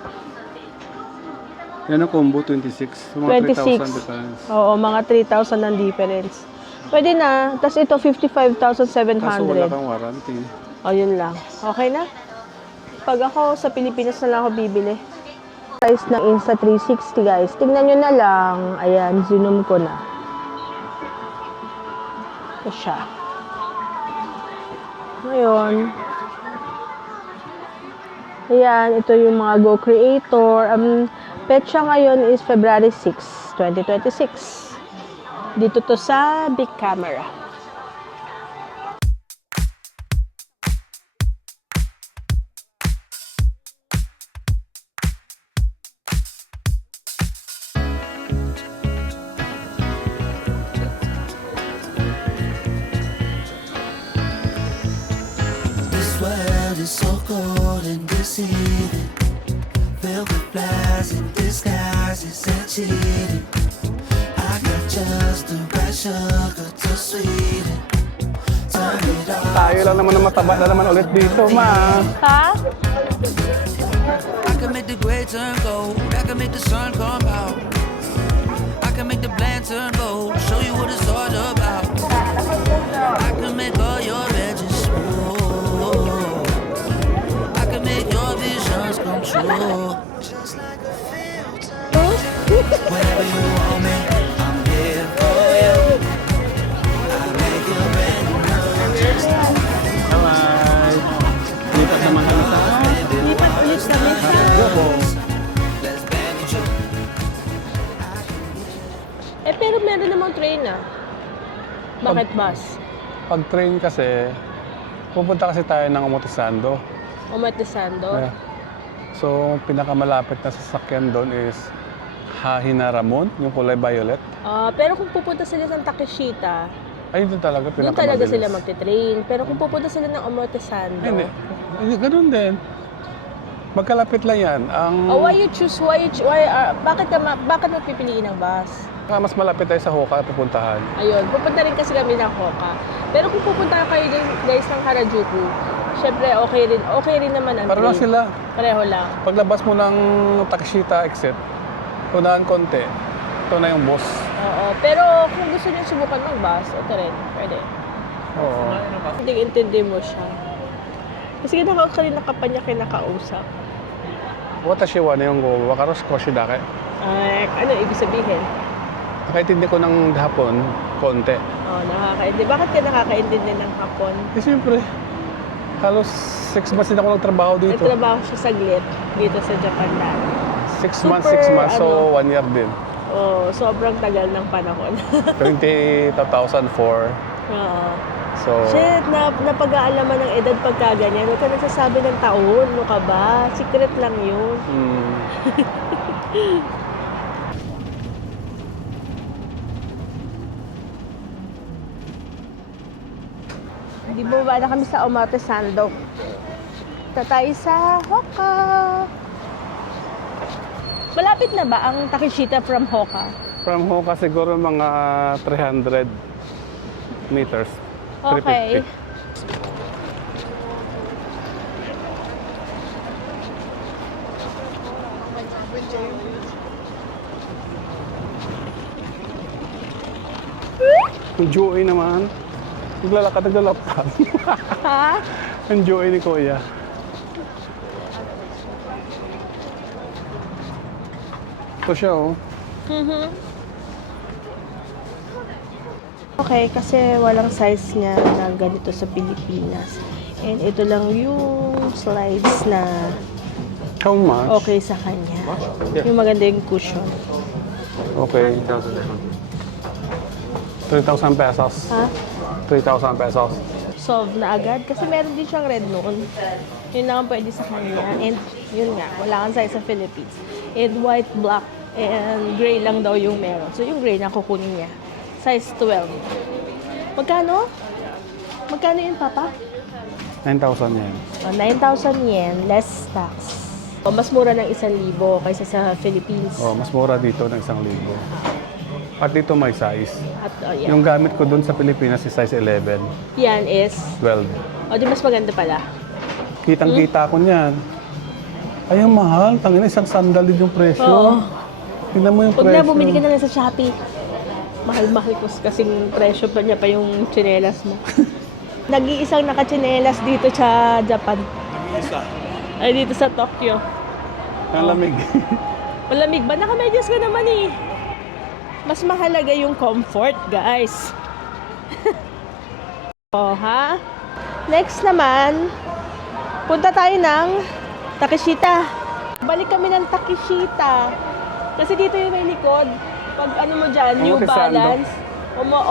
Yan ang combo, 26. So, mga 26. 3,000 difference. Oo, mga 3,000 ng difference. Pwede na. Tapos ito, 55,700. Kaso wala kang warranty. O, yun lang. Okay na? Pag ako sa Pilipinas na lang ako bibili. Price ng Insta360, guys. Tingnan nyo na lang. Ayan, zoom ko na. Ito siya. Ngayon. Ayan, ito yung mga Go Creator. Petsa ngayon is February 6, 2026. Dito to sa Big Camera. This world is so cold and deceiving, filled with lies and disguises and cheating. I got just the right sugar to sweeten. Turn it on. Tayo lang naman na mataba na naman ulit dito, ma. Ha? I can make the gray turn gold. I can make the sun come out. I can make the bland turn gold. Show you what it's all about. I can make all your edges smooth. I can make your visions come true. Just like a filter. Whenever you want me, I'm here for you. I make you brand new. Just like Bye-bye. Lipat naman kami sa... Lipat ulit kami sa... let's bang it. Pero meron namang train ah. Bakit bus? Pag train kasi, pupunta kasi tayo ng Omotesando. Umatisando? Eh, so, pinakamalapit na sasakyan doon is Hahinaramon, yung kulay violet. Pero kung pupunta sila ng Takeshita, Ay, doon talaga doon pinakamabilis. talaga sila magte-train. Pero kung pupunta sila ng Omotesando, Hindi, ganun din. Magkalapit lang yan. bakit mo pipiliin ng bus? Mas malapit tayo sa Hoka pupuntahan. Ayun, pupunta rin kasi kami ng Hoka. Pero kung pupunta kayo din guys ng Harajuku, syempre okay rin naman ang Para lang train. sila. Pareho lang. Paglabas mo ng Takeshita exit, unahan konti, ito na yung bus. Oo, pero kung gusto niyo subukan mag-bus, ito rin, pwede. Oo. Intindi mo siya. Kasi kanina ka pa niya kinakausap. Watashi wa na yung go, wakaros koshi dake. Ay, ano ibig sabihin? Nakaintindi ko ng hapon, konti. Nakakaintindi. Bakit ka nakakaintindi ng Hapon? Eh siyempre, halos 6 months din ako nagtrabaho dito. Nagtrabaho siya saglit dito sa Japan na. 6 months, Super, 6 months, so 1 year din. Sobrang tagal ng panahon. 2004. Oo. So, Shit, napag-aalaman ng edad pagka ganyan. Huwag ka nagsasabi ng taon. Ano ka ba? Secret lang yun. Di ba na kami sa Omotesando? Ito tayo sa Hoka. Malapit na ba ang Takeshita from Hoka? from Hoka siguro mga 300 meters. Okay. 350. Ang Joey naman. Naglalakad, naglalaptop. Ha? Ang Joey ni Kuya. Ito siya, oh. Okay, kasi walang size niya na ganito sa Pilipinas. And ito lang yung slides na How much? okay sa kanya. Yung maganda yung cushion. Okay. 3,000 pesos. Ha? 3,000 pesos. Solve na agad. Kasi meron din siyang red noon. Yun lang ang pwede sa kanya. And yun nga, wala kang size sa Philippines. And white, black, and gray lang daw yung meron. So yung gray na kukunin niya. Size 12. Magkano? Magkano yun, Papa? 9,000 yen. 9,000 yen, less tax. Mas mura ng 1,000 kaysa sa Philippines. Oh, mas mura dito ng 1,000. At dito may size. At yeah. Yung gamit ko dun sa Pilipinas is size 11, Yan is, 12. di mas maganda pala. Kitang-kita ko niyan. Ay, ang mahal. Tangina, isang sandal din yung presyo. Oo. Tingnan mo yung Huwag presyo. na, bumili ka na lang sa Shopee. Mahal-mahal ko kasing presyo pa niya pa yung tsinelas mo. Nag-iisang nakatsinelas dito sa Japan. Ay, dito sa Tokyo. Ang lamig. Malamig ba? Nakamedyas ka naman eh. Mas mahalaga yung comfort, guys. Ha? Next naman, punta tayo ng Takeshita. Balik kami ng Takeshita. Kasi dito yung may likod. Pag ano mo dyan, New Omotesando. Balance.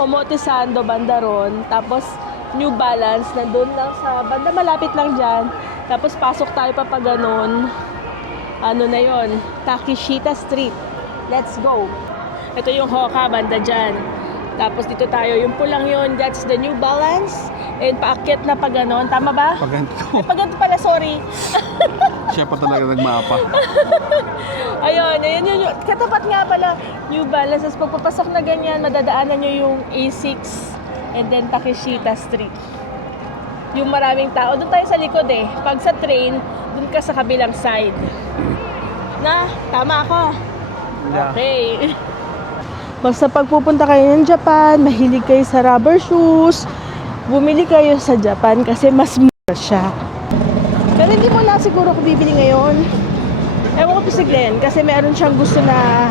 Omotesando, banda ron. Tapos, New Balance, nandun lang sa banda, malapit lang dyan. Tapos, pasok tayo pa pa ganun. Ano na yon? Takeshita Street. Let's go. Ito yung Hoka, banda dyan. Tapos dito tayo, yung pulang yon, that's the New Balance. And paakyat na pa ganon. Tama ba? Pag ganito, Ay, pag ganito pala, sorry. siya pa talaga nagmapa. Ayun, yun. Katapat nga pala, New Balance. Tapos pagpapasok na ganyan, madadaanan nyo yung A6 and then Takeshita Street. Yung maraming tao. Doon tayo sa likod eh. Pag sa train, doon ka sa kabilang side. Na, tama ako. Yeah. Okay. Basta pag pupunta kayo ng Japan, mahilig kayo sa rubber shoes, bumili kayo sa Japan kasi mas mura siya. Pero hindi mo na siguro ko bibili ngayon. Ewan ko to si Glenn kasi meron siyang gusto na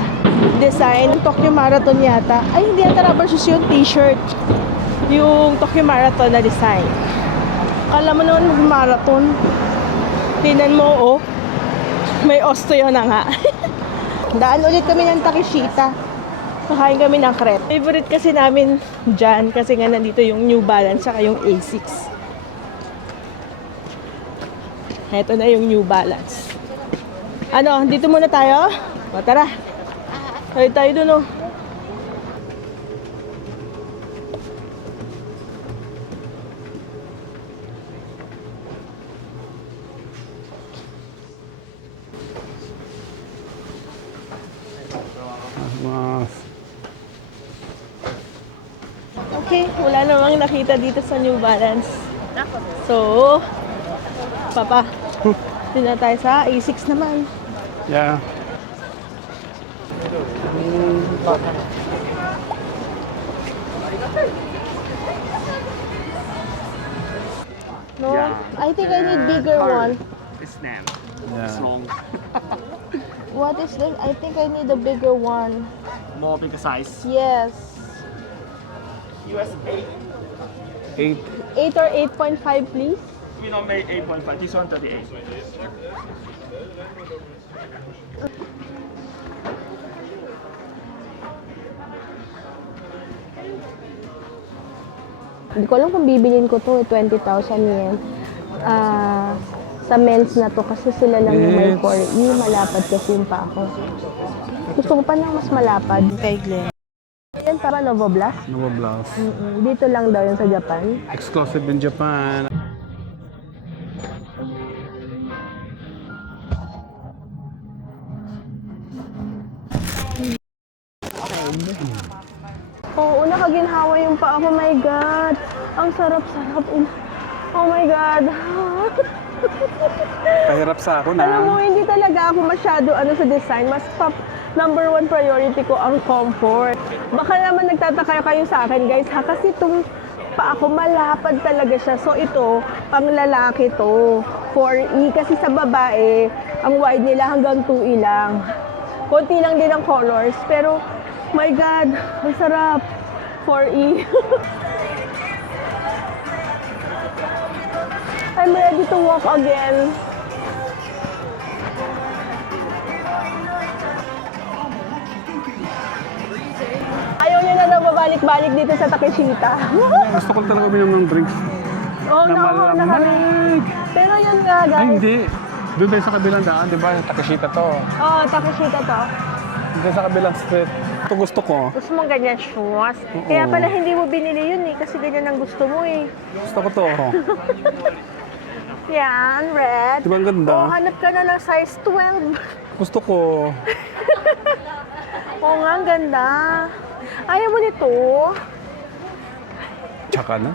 design. Tokyo Marathon yata. Ay, hindi yata rubber shoes yung t-shirt. Yung Tokyo Marathon na design. Kala mo naman mag-marathon. Tingnan mo, oh. May osteo na nga. Daan ulit kami ng Takeshita. Kakain kami ng crepe. Favorite kasi namin dyan kasi nga nandito yung New Balance saka yung Asics. Ito na yung New Balance. Ano, dito muna tayo? O, tara. Tayo dun, oh. Mas. Okay, wala namang nakita dito sa New Balance. So, papa, dito na tayo sa A6 naman. Yeah. No, I think I need bigger one. It's snap. Yeah. Long. What is this? I think I need a bigger one. More bigger size. Yes. US 8. 8. 8 or 8.5, please. We don't make 8.5. This one 38. Hindi ko alam kung bibilin ko to, 20,000 yen. Sa men's na to kasi sila lang yung may Yes. 4E, malapad kasi yung pa ako. Gusto ko pa ng mas malapad. Kay Glenn. Yan para Nova Blast. Nova Blast. Dito lang daw yun sa Japan. Exclusive in Japan. Oo, nakaginhawa yung pa ako. Oh my God. Ang sarap-sarap. Oh my God. Pahirap sa ako Alam mo, na. hindi talaga ako masyado sa design. Mas number one priority ko ang comfort. Baka naman nagtataka kayo sa akin, guys, ha? Kasi itong pa ako malapad talaga siya. So ito, pang lalaki to. 4E. Kasi sa babae, ang wide nila hanggang 2E lang. Konti lang din ang colors. Pero, my God, ang sarap. 4E. I'm ready to walk again. Ayaw niya na daw babalik-balik dito sa Takeshita. Gusto ko talaga uminom ng drinks. Oo, Na nakakuha na kami. malamig. Pero yun nga, guys. Ay, hindi. Doon tayo sa kabilang daan, di ba? Takeshita to. Oo, Takeshita to. Doon sa kabilang street. Ito gusto ko. Gusto mong ganyan shoes. Kaya pala hindi mo binili yun eh, kasi ganyan ang gusto mo eh. Gusto ko to. Yan, red. Di ba ang ganda? Oh, hanap ka na ng size 12. Gusto ko. Oo nga, ang ganda. Ayaw mo nito? Tsaka na.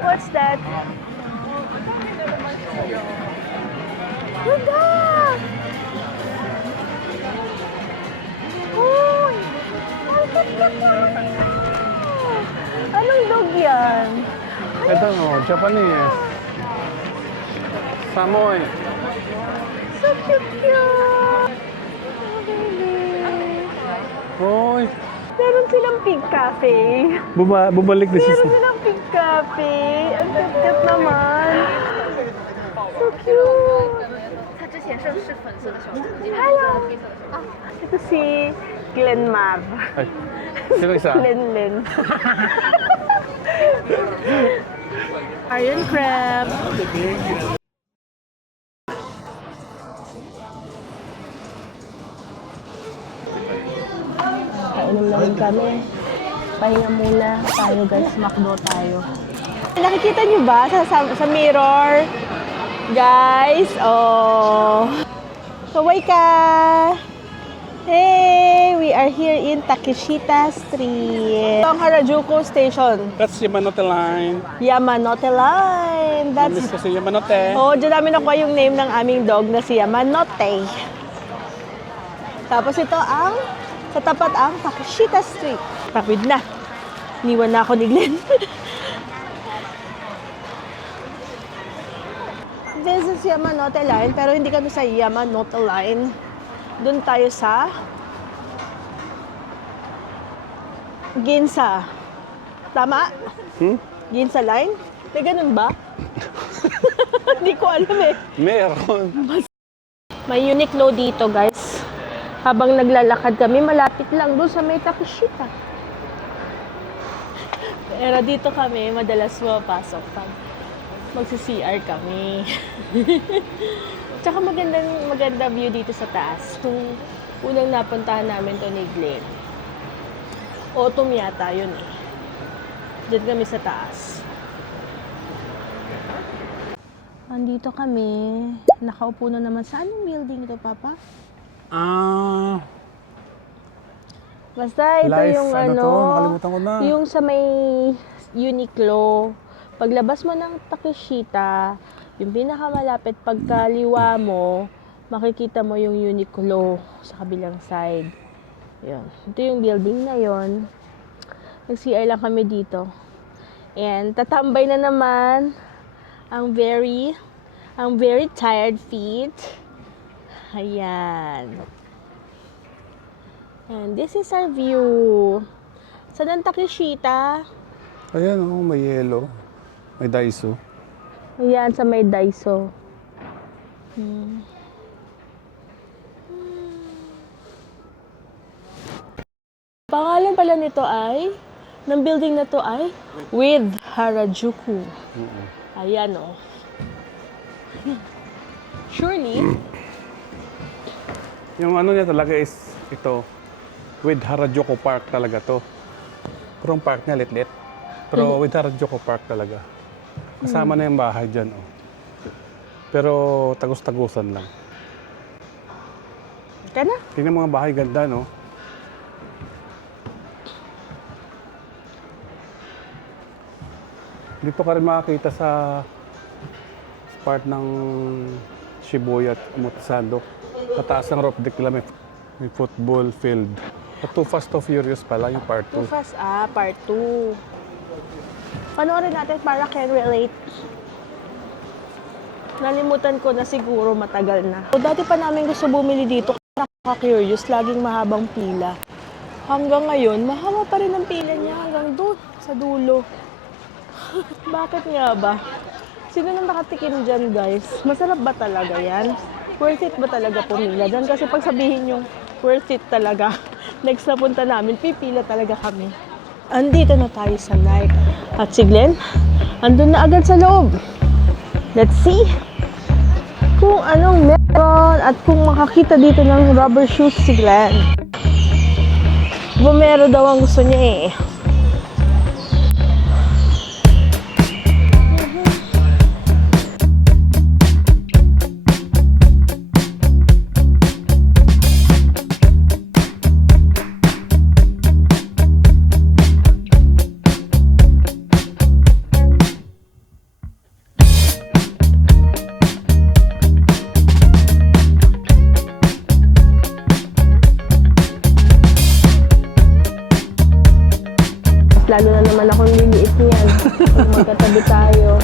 What's that? Ganda! Uy! Ang ganda naman ito! Anong dog yan? Ito no, Japanese. Samoy. So cute! Oh, baby. Hoy. Meron silang pig cafe. Bumalik din siya. Meron silang pig cafe. Ang cute naman. So cute! Hello! Ito si Glenmar. Ay, sino isa? Glenlen. Iron crab. Kainom naman kami. Pahinga muna tayo guys, McDo tayo. Nakikita niyo ba sa mirror? Guys, oh. Kaway ka! Hey! We are here in Takeshita Street. Ang Harajuku Station. That's Yamanote Line. Yamanote Line. Namiss That's... kasi Yamanote. Oh, dyan namin nakuha yung name ng aming dog na si Yamanote. Tapos ito ang, sa tapat ang Takeshita Street. Tapid na. Iniwan na ako ni Glenn. This is Yamanote Line, pero hindi kami sa Yamanote Line. Doon tayo sa Ginza. Tama? Ginza Line? May ganun ba? Hindi ko alam eh. Meron. May Uniqlo dito, guys. Habang naglalakad kami, malapit lang doon sa may Takeshita. Pero dito kami, madalas pumapasok pag magsi-CR kami. Tsaka maganda view dito sa taas. Nung unang napuntahan namin to ni Glenn. Autumn yata yun eh. Diyan kami sa taas. Andito kami. Nakaupo na naman. Saan yung building ito, Papa? Basta ito Life, yung ano to? Nakalimutan ko na. yung sa may Uniqlo. Paglabas mo ng Takeshita, yung pinakamalapit pagkaliwa mo, makikita mo yung Uniqlo sa kabilang side. Yun. Ito yung building na yon. Nag-CR lang kami dito. And tatambay na naman ang very tired feet. Ayan. And this is our view. Saan ang Takeshita? Ayan, oh, may yellow. May Daiso. Ayan, sa may Daiso. Pangalan pala nito ay, ng building na to ay, with Harajuku. Ayan, oh. Surely, Yung ano niya talaga is ito. With Harajuku Park talaga to. Pero ang park niya lit-lit. Pero with Harajuku Park talaga. Kasama na yung bahay dyan. Oh. Pero tagus-tagusan lang. ka na. Tingnan mga bahay ganda, no? Dito ka rin makakita sa part ng Shibuya at Omotesando. Pataas ng roof deck nila may football field. At Too Fast to Furious pala yung part 2. Too fast, part 2. Panoorin natin para can relate. Nalimutan ko na siguro matagal na. So, dati pa namin gusto bumili dito. Nakaka-curious, laging mahabang pila. Hanggang ngayon, mahaba pa rin ang pila niya hanggang doon, sa dulo. Bakit nga ba? Sino nang nakatikim dyan, guys? Masarap ba talaga yan? Worth it ba talaga pumila dyan? Kasi pag sabihin yung worth it talaga, next na punta namin, pipila talaga kami. Andito na tayo sa Nike. At si Glenn, andun na agad sa loob. Let's see kung anong meron at kung makakita dito ng rubber shoes si Glenn. Bumero daw ang gusto niya eh. Lalo na naman akong liliit niyan. Pag magkatabi tayo.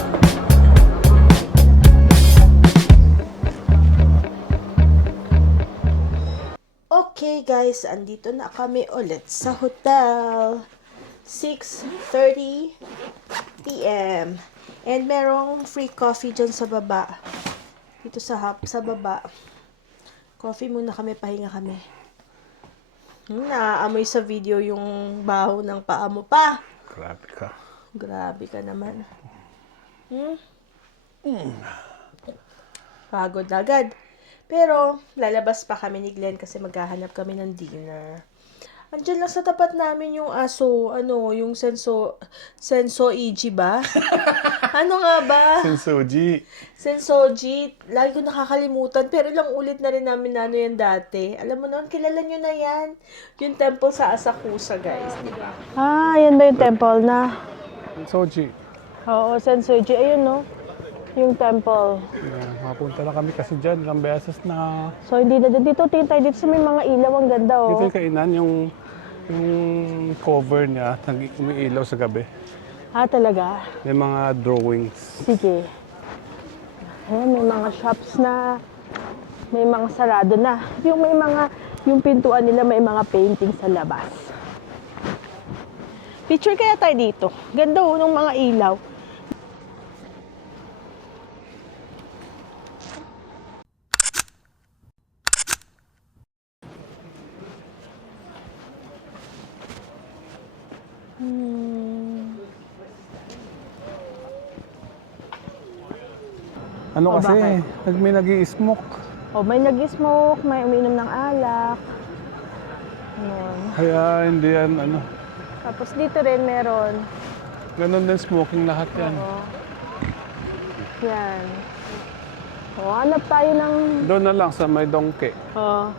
Okay guys, andito na kami ulit sa hotel. 6:30 p.m. And merong free coffee dyan sa baba. Dito sa baba. Coffee muna kami, pahinga kami. Naaamoy sa video yung baho ng paa mo pa. Grabe ka. Grabe ka naman. Pagod agad. Pero, lalabas pa kami ni Glenn kasi maghahanap kami ng dinner. Andiyan lang sa tapat namin yung aso, yung Sensoji ba? Ano nga ba? Sensoji. Sensoji. Lagi ko nakakalimutan. Pero ilang ulit na rin namin yan dati. Alam mo naman, kilala nyo na yan. Yung temple sa Asakusa, guys. Diba? Yan ba yung temple na? Sensoji. Oo, Sensoji. Ayun, no? Yung temple. Yeah, makapunta na kami kasi dyan. Ilang beses na. So, hindi na dito. Tingin tayo dito sa may mga ilaw. Ang ganda, oh. Dito yung kainan, yung cover niya, umiilaw sa gabi. Talaga? May mga drawings. Sige. Ayan, may mga shops na may mga sarado na. Yung pintuan nila may mga painting sa labas. Picture kaya tayo dito. Ganda ng mga ilaw. Ano O, kasi, bakit? may nag-i-smoke. O, may nag-smoke, may umiinom ng alak. Ganun. Kaya hindi yan, ano. Tapos dito rin meron. Ganun din smoking lahat yan. Oo. Yan. O, hanap tayo ng... Doon na lang sa may donkey. Oh.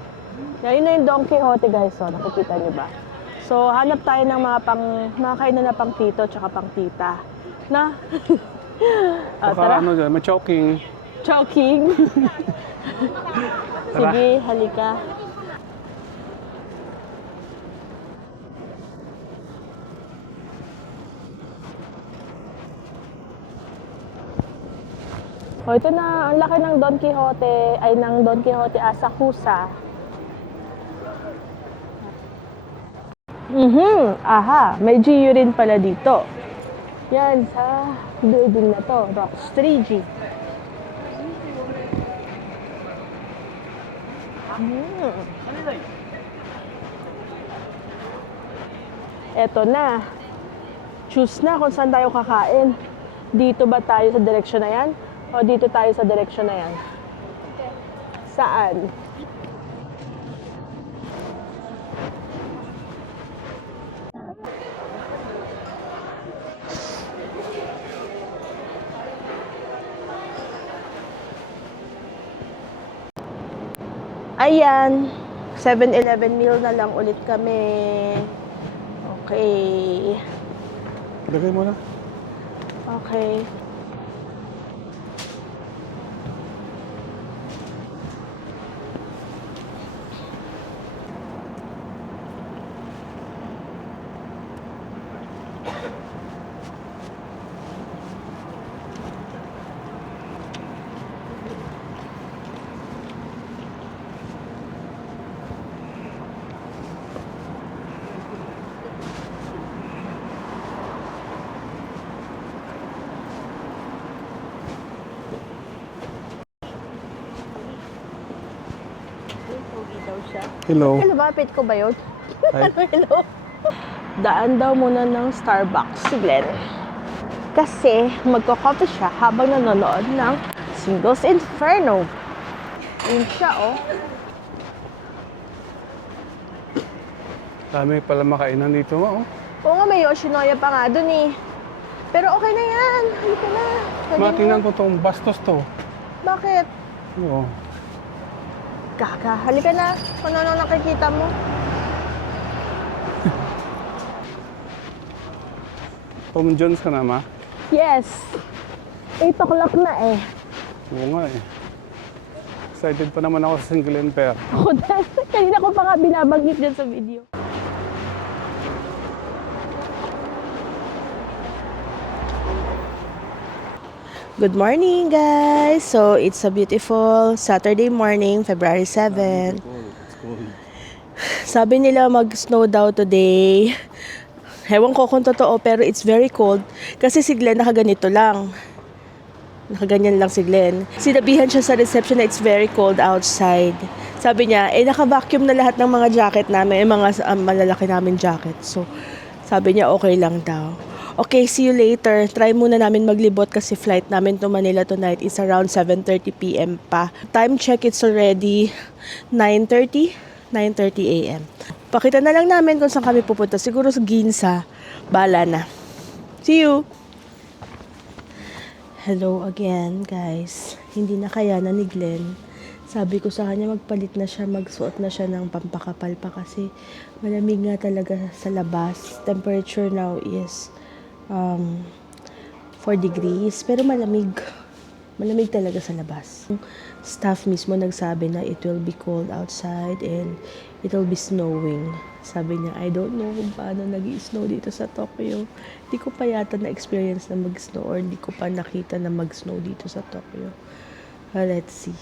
Yan na yung Don Quixote, guys. So, nakikita niyo ba? So, hanap tayo ng mga kainan na pang tito tsaka pang tita. Na? Saka Tara. ano dyan, may choking. Choking. Tara. Sige, halika. O, ito na, ang laki ng Don Quixote, ay ng Don Quixote Asakusa. Aha, may GU rin pala dito. Yan, sa building na to, Rocks 3G. Eto na. Choose na kung saan tayo kakain. Dito ba tayo sa direksyon na yan? O dito tayo sa direksyon na yan? Saan? Ayan. 7-Eleven meal na lang ulit kami. Okay. Lagay mo na. Okay. Daw siya. Hello. Hello, lapit ko ba yun? Hi. Hello. Daan daw muna ng Starbucks si Glenn. Kasi magko-coffee siya habang nanonood ng Singles Inferno. Yun siya, oh. Dami pala makainan dito mo. Oh. Oo nga, may Yoshinoya pa nga dun eh. Pero okay na yan. Halika na. Pwede Matingnan mo. ko tong bastos to. Bakit? Oo. Kaka, halika na. Kung ano nakikita mo. Tom Jones ka na, ma? Yes. 8 o'clock na eh. Oo nga eh. Excited pa naman ako sa single and pair. Ako dahil kanina ko pa nga binabanggit dyan sa video. Good morning, guys! So, it's a beautiful Saturday morning, February 7. Sabi nila mag-snow daw today. Hewan ko kung totoo, pero it's very cold. Kasi si Glenn nakaganito lang. Nakaganyan lang si Glenn. Sinabihan siya sa reception na it's very cold outside. Sabi niya, naka-vacuum na lahat ng mga jacket namin, mga malalaki namin jacket. So, sabi niya, okay lang daw. Okay, see you later. Try muna namin maglibot kasi flight namin to Manila tonight is around 7:30 p.m. pa. Time check, it's already 9:30 a.m. Pakita na lang namin kung saan kami pupunta. Siguro sa Ginza. Bala na. See you! Hello again, guys. Hindi na kaya na ni Glenn. Sabi ko sa kanya magpalit na siya, magsuot na siya ng pampakapal pa kasi malamig nga talaga sa labas. Temperature now is 4 degrees, pero malamig. Malamig talaga sa labas. Staff mismo nagsabi na it will be cold outside and it will be snowing. Sabi niya, I don't know kung paano nag-i-snow dito sa Tokyo. Hindi ko pa yata na-experience na mag-snow or hindi ko pa nakita na mag-snow dito sa Tokyo. Let's see.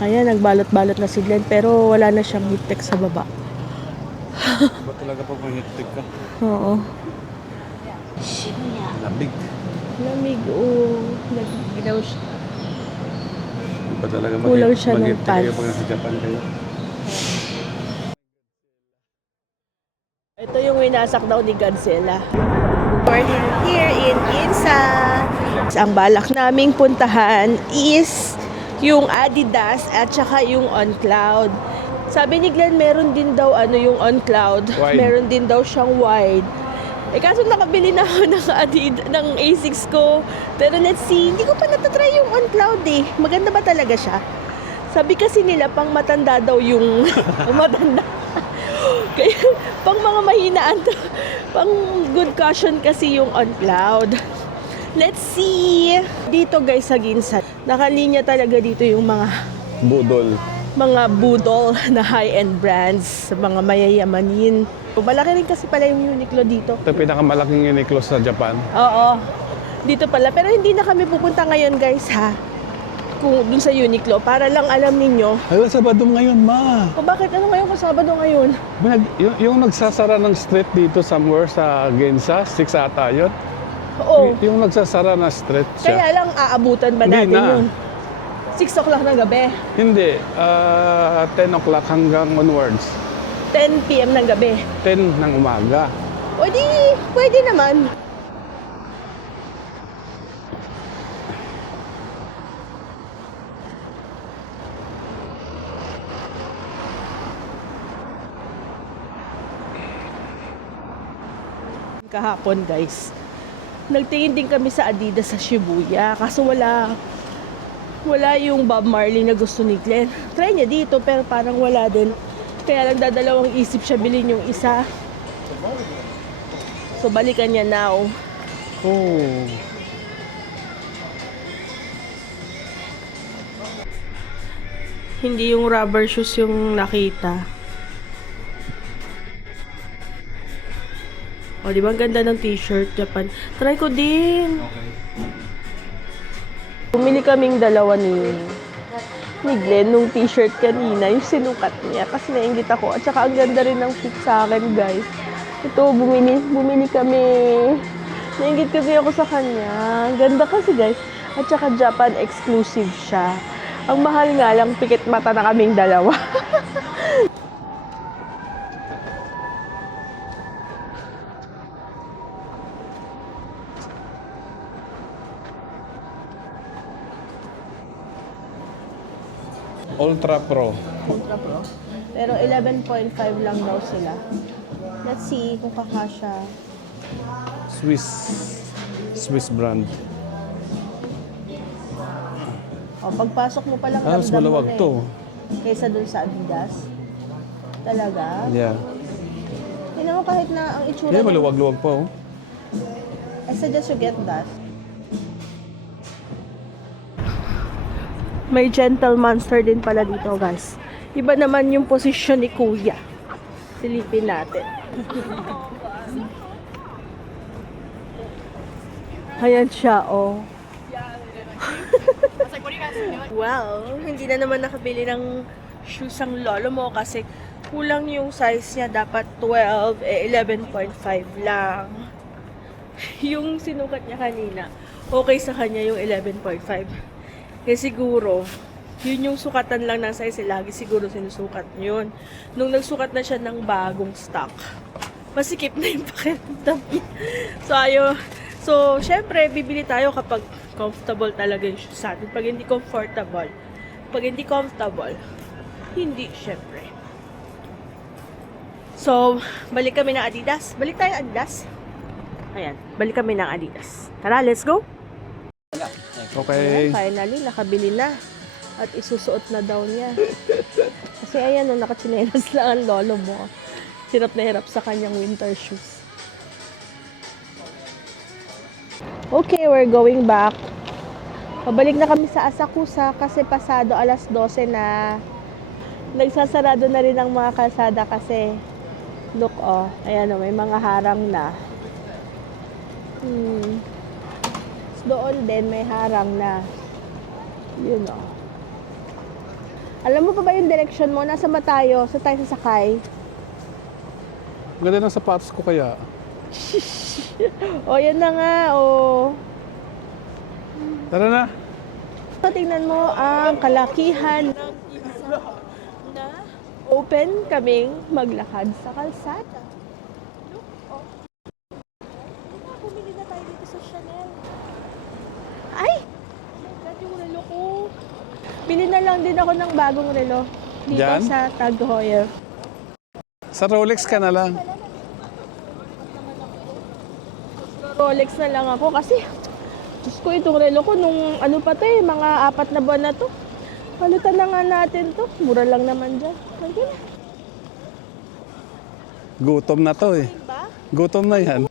Ayan, nagbalot-balot na si Glenn pero wala na siyang heat tech sa baba. Ba talaga pag may hitik ka? Oo. Labig. Lamig, oh. Nagbilaw siya. Iba talaga Kulang siya ng mag-gift kayo pants. pag nasa Japan kayo. Ito yung winasak daw ni Godzilla. We're here in Ginza. Ang balak naming puntahan is yung Adidas at saka yung On Cloud. Sabi ni Glenn, meron din daw yung On Cloud. Wide. Meron din daw siyang wide. Kaso nakabili na ako ng Adidas, ng Asics ko. Pero let's see, hindi ko pa natatry yung On Cloud eh. Maganda ba talaga siya? Sabi kasi nila, pang matanda daw yung matanda. Kaya, pang mga mahinaan to. Pang good caution kasi yung On Cloud. Let's see. Dito guys sa Ginza, nakalinya talaga dito yung Budol. mga budol na high-end brands sa mga mayayamanin. Malaki rin kasi pala yung Uniqlo dito. Ito yung pinakamalaking Uniqlo sa Japan. Oo, dito pala. Pero hindi na kami pupunta ngayon guys ha. Kung dun sa Uniqlo, para lang alam ninyo. Ay, Sabado ngayon, ma. O bakit ano ngayon kung Sabado ngayon? Yung nagsasara ng street dito somewhere sa Ginza, 6 ata yun. Oo. Yung nagsasara na street siya. Kaya lang aabutan ba Hindi natin na. yun? 6 o'clock ng gabi. Hindi, 10 o'clock hanggang onwards. 10 p.m. ng gabi. 10 ng umaga. O di, pwede naman. Kahapon guys, nagtingin din kami sa Adidas sa Shibuya. Kaso wala yung Bob Marley na gusto ni Glenn. Try niya dito pero parang wala din. Kaya lang dadalawang isip siya bilhin yung isa. So balikan niya now. Oh. Hindi yung rubber shoes yung nakita. O, di ba ang ganda ng t-shirt, Japan? Try ko din. Bumili kaming dalawa ni Glenn nung t-shirt kanina, yung sinukat niya. Kasi nainggit ako. At saka ang ganda rin ng fit sa akin, guys. Ito, bumili kami. Nainggit kasi ako sa kanya. Ang ganda kasi, guys. At saka Japan exclusive siya. Ang mahal nga lang, pikit mata na kaming dalawa. Ultra Pro. Ultra Pro. Pero 11.5 lang daw sila. Let's see kung kakasya. Swiss brand. O, pagpasok mo pa lang Mas ramdam mo maluwag na to. Kaysa dun sa Adidas. Talaga? Yeah. Tingnan mo kahit na ang itsura Yeah, niya. maluwag-luwag pa oh. I suggest you get that. May gentle monster din pala dito, guys. Iba naman yung posisyon ni Kuya. Silipin natin. Ayan siya, oh. Well, hindi na naman nakabili ng shoes ang lolo mo kasi kulang yung size niya. Dapat 12, 11.5 lang. Yung sinukat niya kanina, okay sa kanya yung 11.5. Kaya siguro, yun yung sukatan lang ng size. Lagi siguro sinusukat yun. Nung nagsukat na siya ng bagong stock, masikip na yung pakiramdam niya. So, syempre, bibili tayo kapag comfortable talaga yung shoes sa atin. Pag hindi comfortable, hindi, syempre. So, balik kami ng Adidas. Balik tayo Adidas. Ayan, balik kami ng Adidas. Tara, let's go! Okay. Ayan, finally, nakabili na. At isusuot na daw niya. Kasi ayan, no, nakatsinelas lang ang lolo mo. Hirap na hirap sa kanyang winter shoes. Okay, we're going back. Pabalik na kami sa Asakusa kasi pasado alas 12 na. Nagsasarado na rin ang mga kalsada kasi look, oh, ayan, oh, may mga harang na. Doon din may harang na. Yun o. Alam mo pa ba yung direction mo? Nasa ba tayo? Sa tayo sasakay? Ganda ng sapatos ko kaya. O, yan na nga. O. Tara na. tingnan mo ang kalakihan ng Ibro na open kaming maglakad sa kalsada. Look, oh. Bumili na tayo dito sa Chanel. Ay! Oh my God, yung relo ko. Bili na lang din ako ng bagong relo dito Diyan? sa Tag Heuer. Sa Rolex ka na lang. Rolex na lang ako kasi Diyos ko, itong relo ko nung ano pa to mga 4 na buwan na to. Palitan na nga natin to. Mura lang naman dyan. Sige na. Gutom na to eh. Diba? Gutom na yan.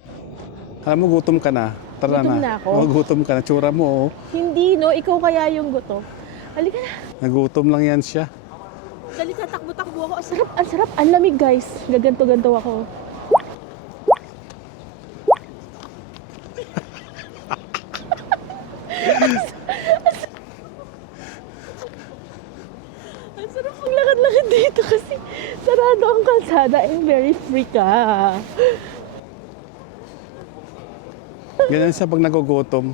Alam mo, gutom ka na. Tara Gutom na. na ako? Oh, gutom ka na. Tsura mo, oh. Hindi, no? Ikaw kaya yung guto. Halika na. Nagutom lang yan siya. Dali ka, takbo-takbo ako. Ang sarap, ang sarap. Ang lamig, guys. Gaganto-ganto ako. Ang sarap maglakad-lakad dito kasi sarado ang kalsada and very free ka. Ganyan siya pag nagugutom.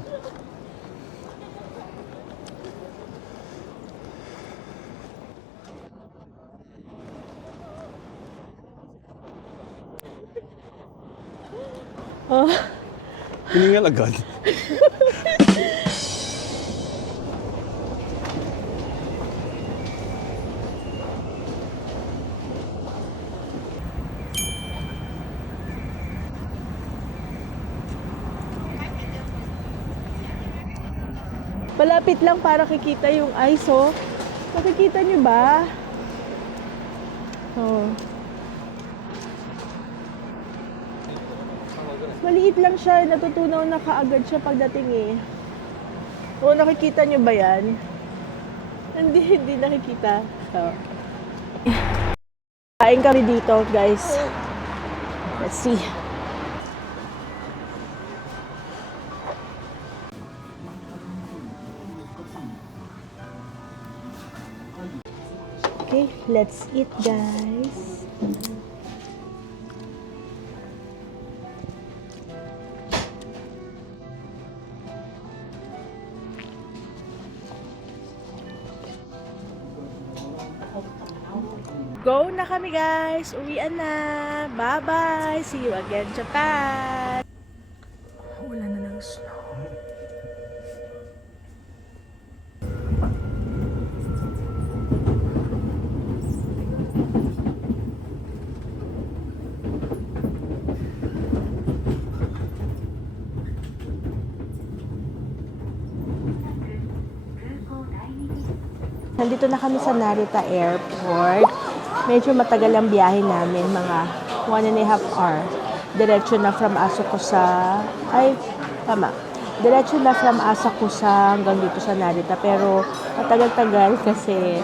Oh, Hiningal agad. malapit lang para kikita yung ice, oh. Makikita niyo ba? Oh. Maliit lang siya, natutunaw na kaagad siya pagdating eh. Oo, nakikita niyo ba yan? Hindi nakikita. So. Kain kami dito, guys. Let's see. Okay, let's eat, guys. Go na kami, guys. Uwian na. Bye-bye. See you again, Japan. Wala na ng snow. Nandito na kami sa Narita Airport. Medyo matagal ang biyahe namin, mga 1.5 hour. Diretso na from Asakusa. Ay, tama. Diretso na from Asakusa hanggang dito sa Narita. Pero matagal-tagal kasi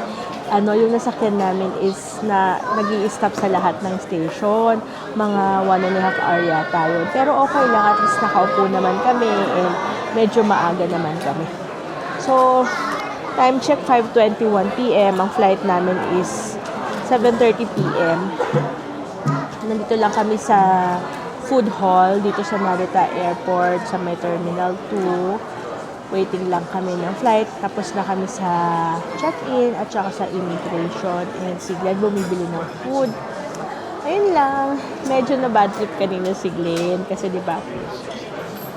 yung nasakyan namin is na nag-i-stop sa lahat ng station. Mga 1.5 hour yata yun. Pero okay lang, at least nakaupo naman kami and medyo maaga naman kami. So, time check 5:21 p.m. Ang flight namin is 7:30 p.m. Nandito lang kami sa food hall dito sa Narita Airport sa may Terminal 2. Waiting lang kami ng flight. Tapos na kami sa check-in at saka sa immigration. And si Glenn bumibili ng food. Ayun lang. Medyo na bad trip kanina si Glenn kasi di ba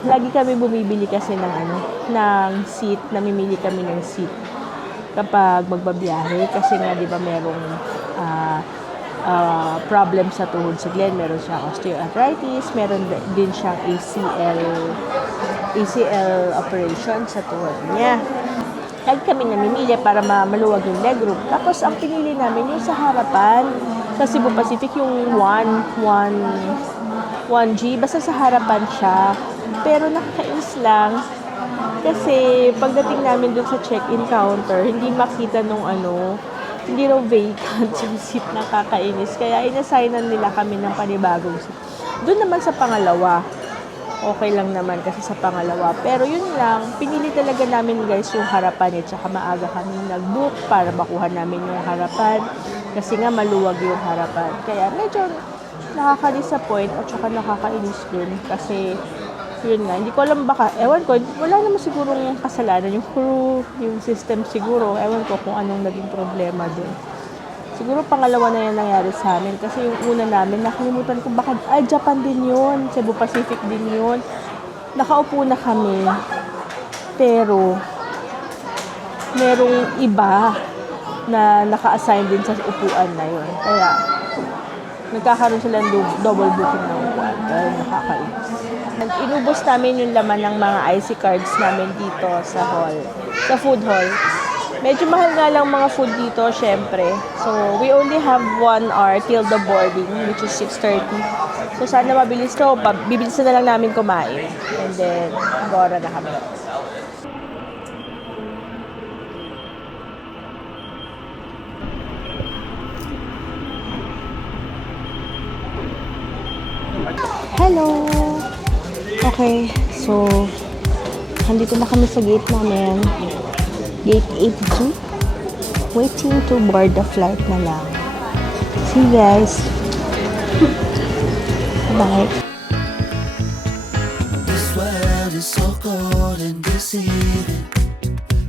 lagi kami bumibili kasi ng seat, namimili kami ng seat kapag magbabiyahe kasi nga 'di ba merong problem sa tuhod si Glenn, meron siyang osteoarthritis, meron din siyang ACL operation sa tuhod niya. Lagi kami namimili para maluwag yung leg room. Tapos ang pinili namin yung sa harapan sa Cebu Pacific, yung 1G, basta sa harapan siya. Pero nakakainis lang kasi pagdating namin dun sa check-in counter, hindi makita nung hindi raw vacant yung seat, nakakainis. Kaya inassignan nila kami ng panibagong seat. Doon naman sa pangalawa, okay lang naman kasi sa pangalawa. Pero yun lang, pinili talaga namin guys yung harapan tsaka maaga kami nag-book para makuha namin yung harapan kasi nga maluwag yung harapan. Kaya medyo nakaka-disappoint at saka nakakainis din kasi Yun nga, hindi ko alam baka, ewan ko, wala naman sigurong kasalanan. Yung crew, yung system siguro, ewan ko kung anong naging problema din. Siguro pangalawa na yan nangyari sa amin. Kasi yung una namin, nakalimutan ko baka, Japan din yun. Cebu Pacific din yun. Nakaupo na kami. Pero, merong iba na naka-assign din sa upuan na yun. Kaya, nagkakaroon sila ng double booking ng upuan. Dahil nakakainis. Inubos namin yung laman ng mga IC cards namin dito sa hall. Sa food hall. Medyo mahal nga lang mga food dito, syempre. So, we only have 1 hour till the boarding, which is 6:30. So, sana mabilis to. Bibilisan na lang namin kumain. And then, gora na kami. Hello! Okay, so, nandito na kami sa gate namin. Gate 82. Waiting to board the flight na lang. See you guys. Bye. This world is so cold and deceiving,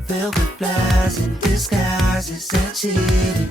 filled with lies and disguises and cheating.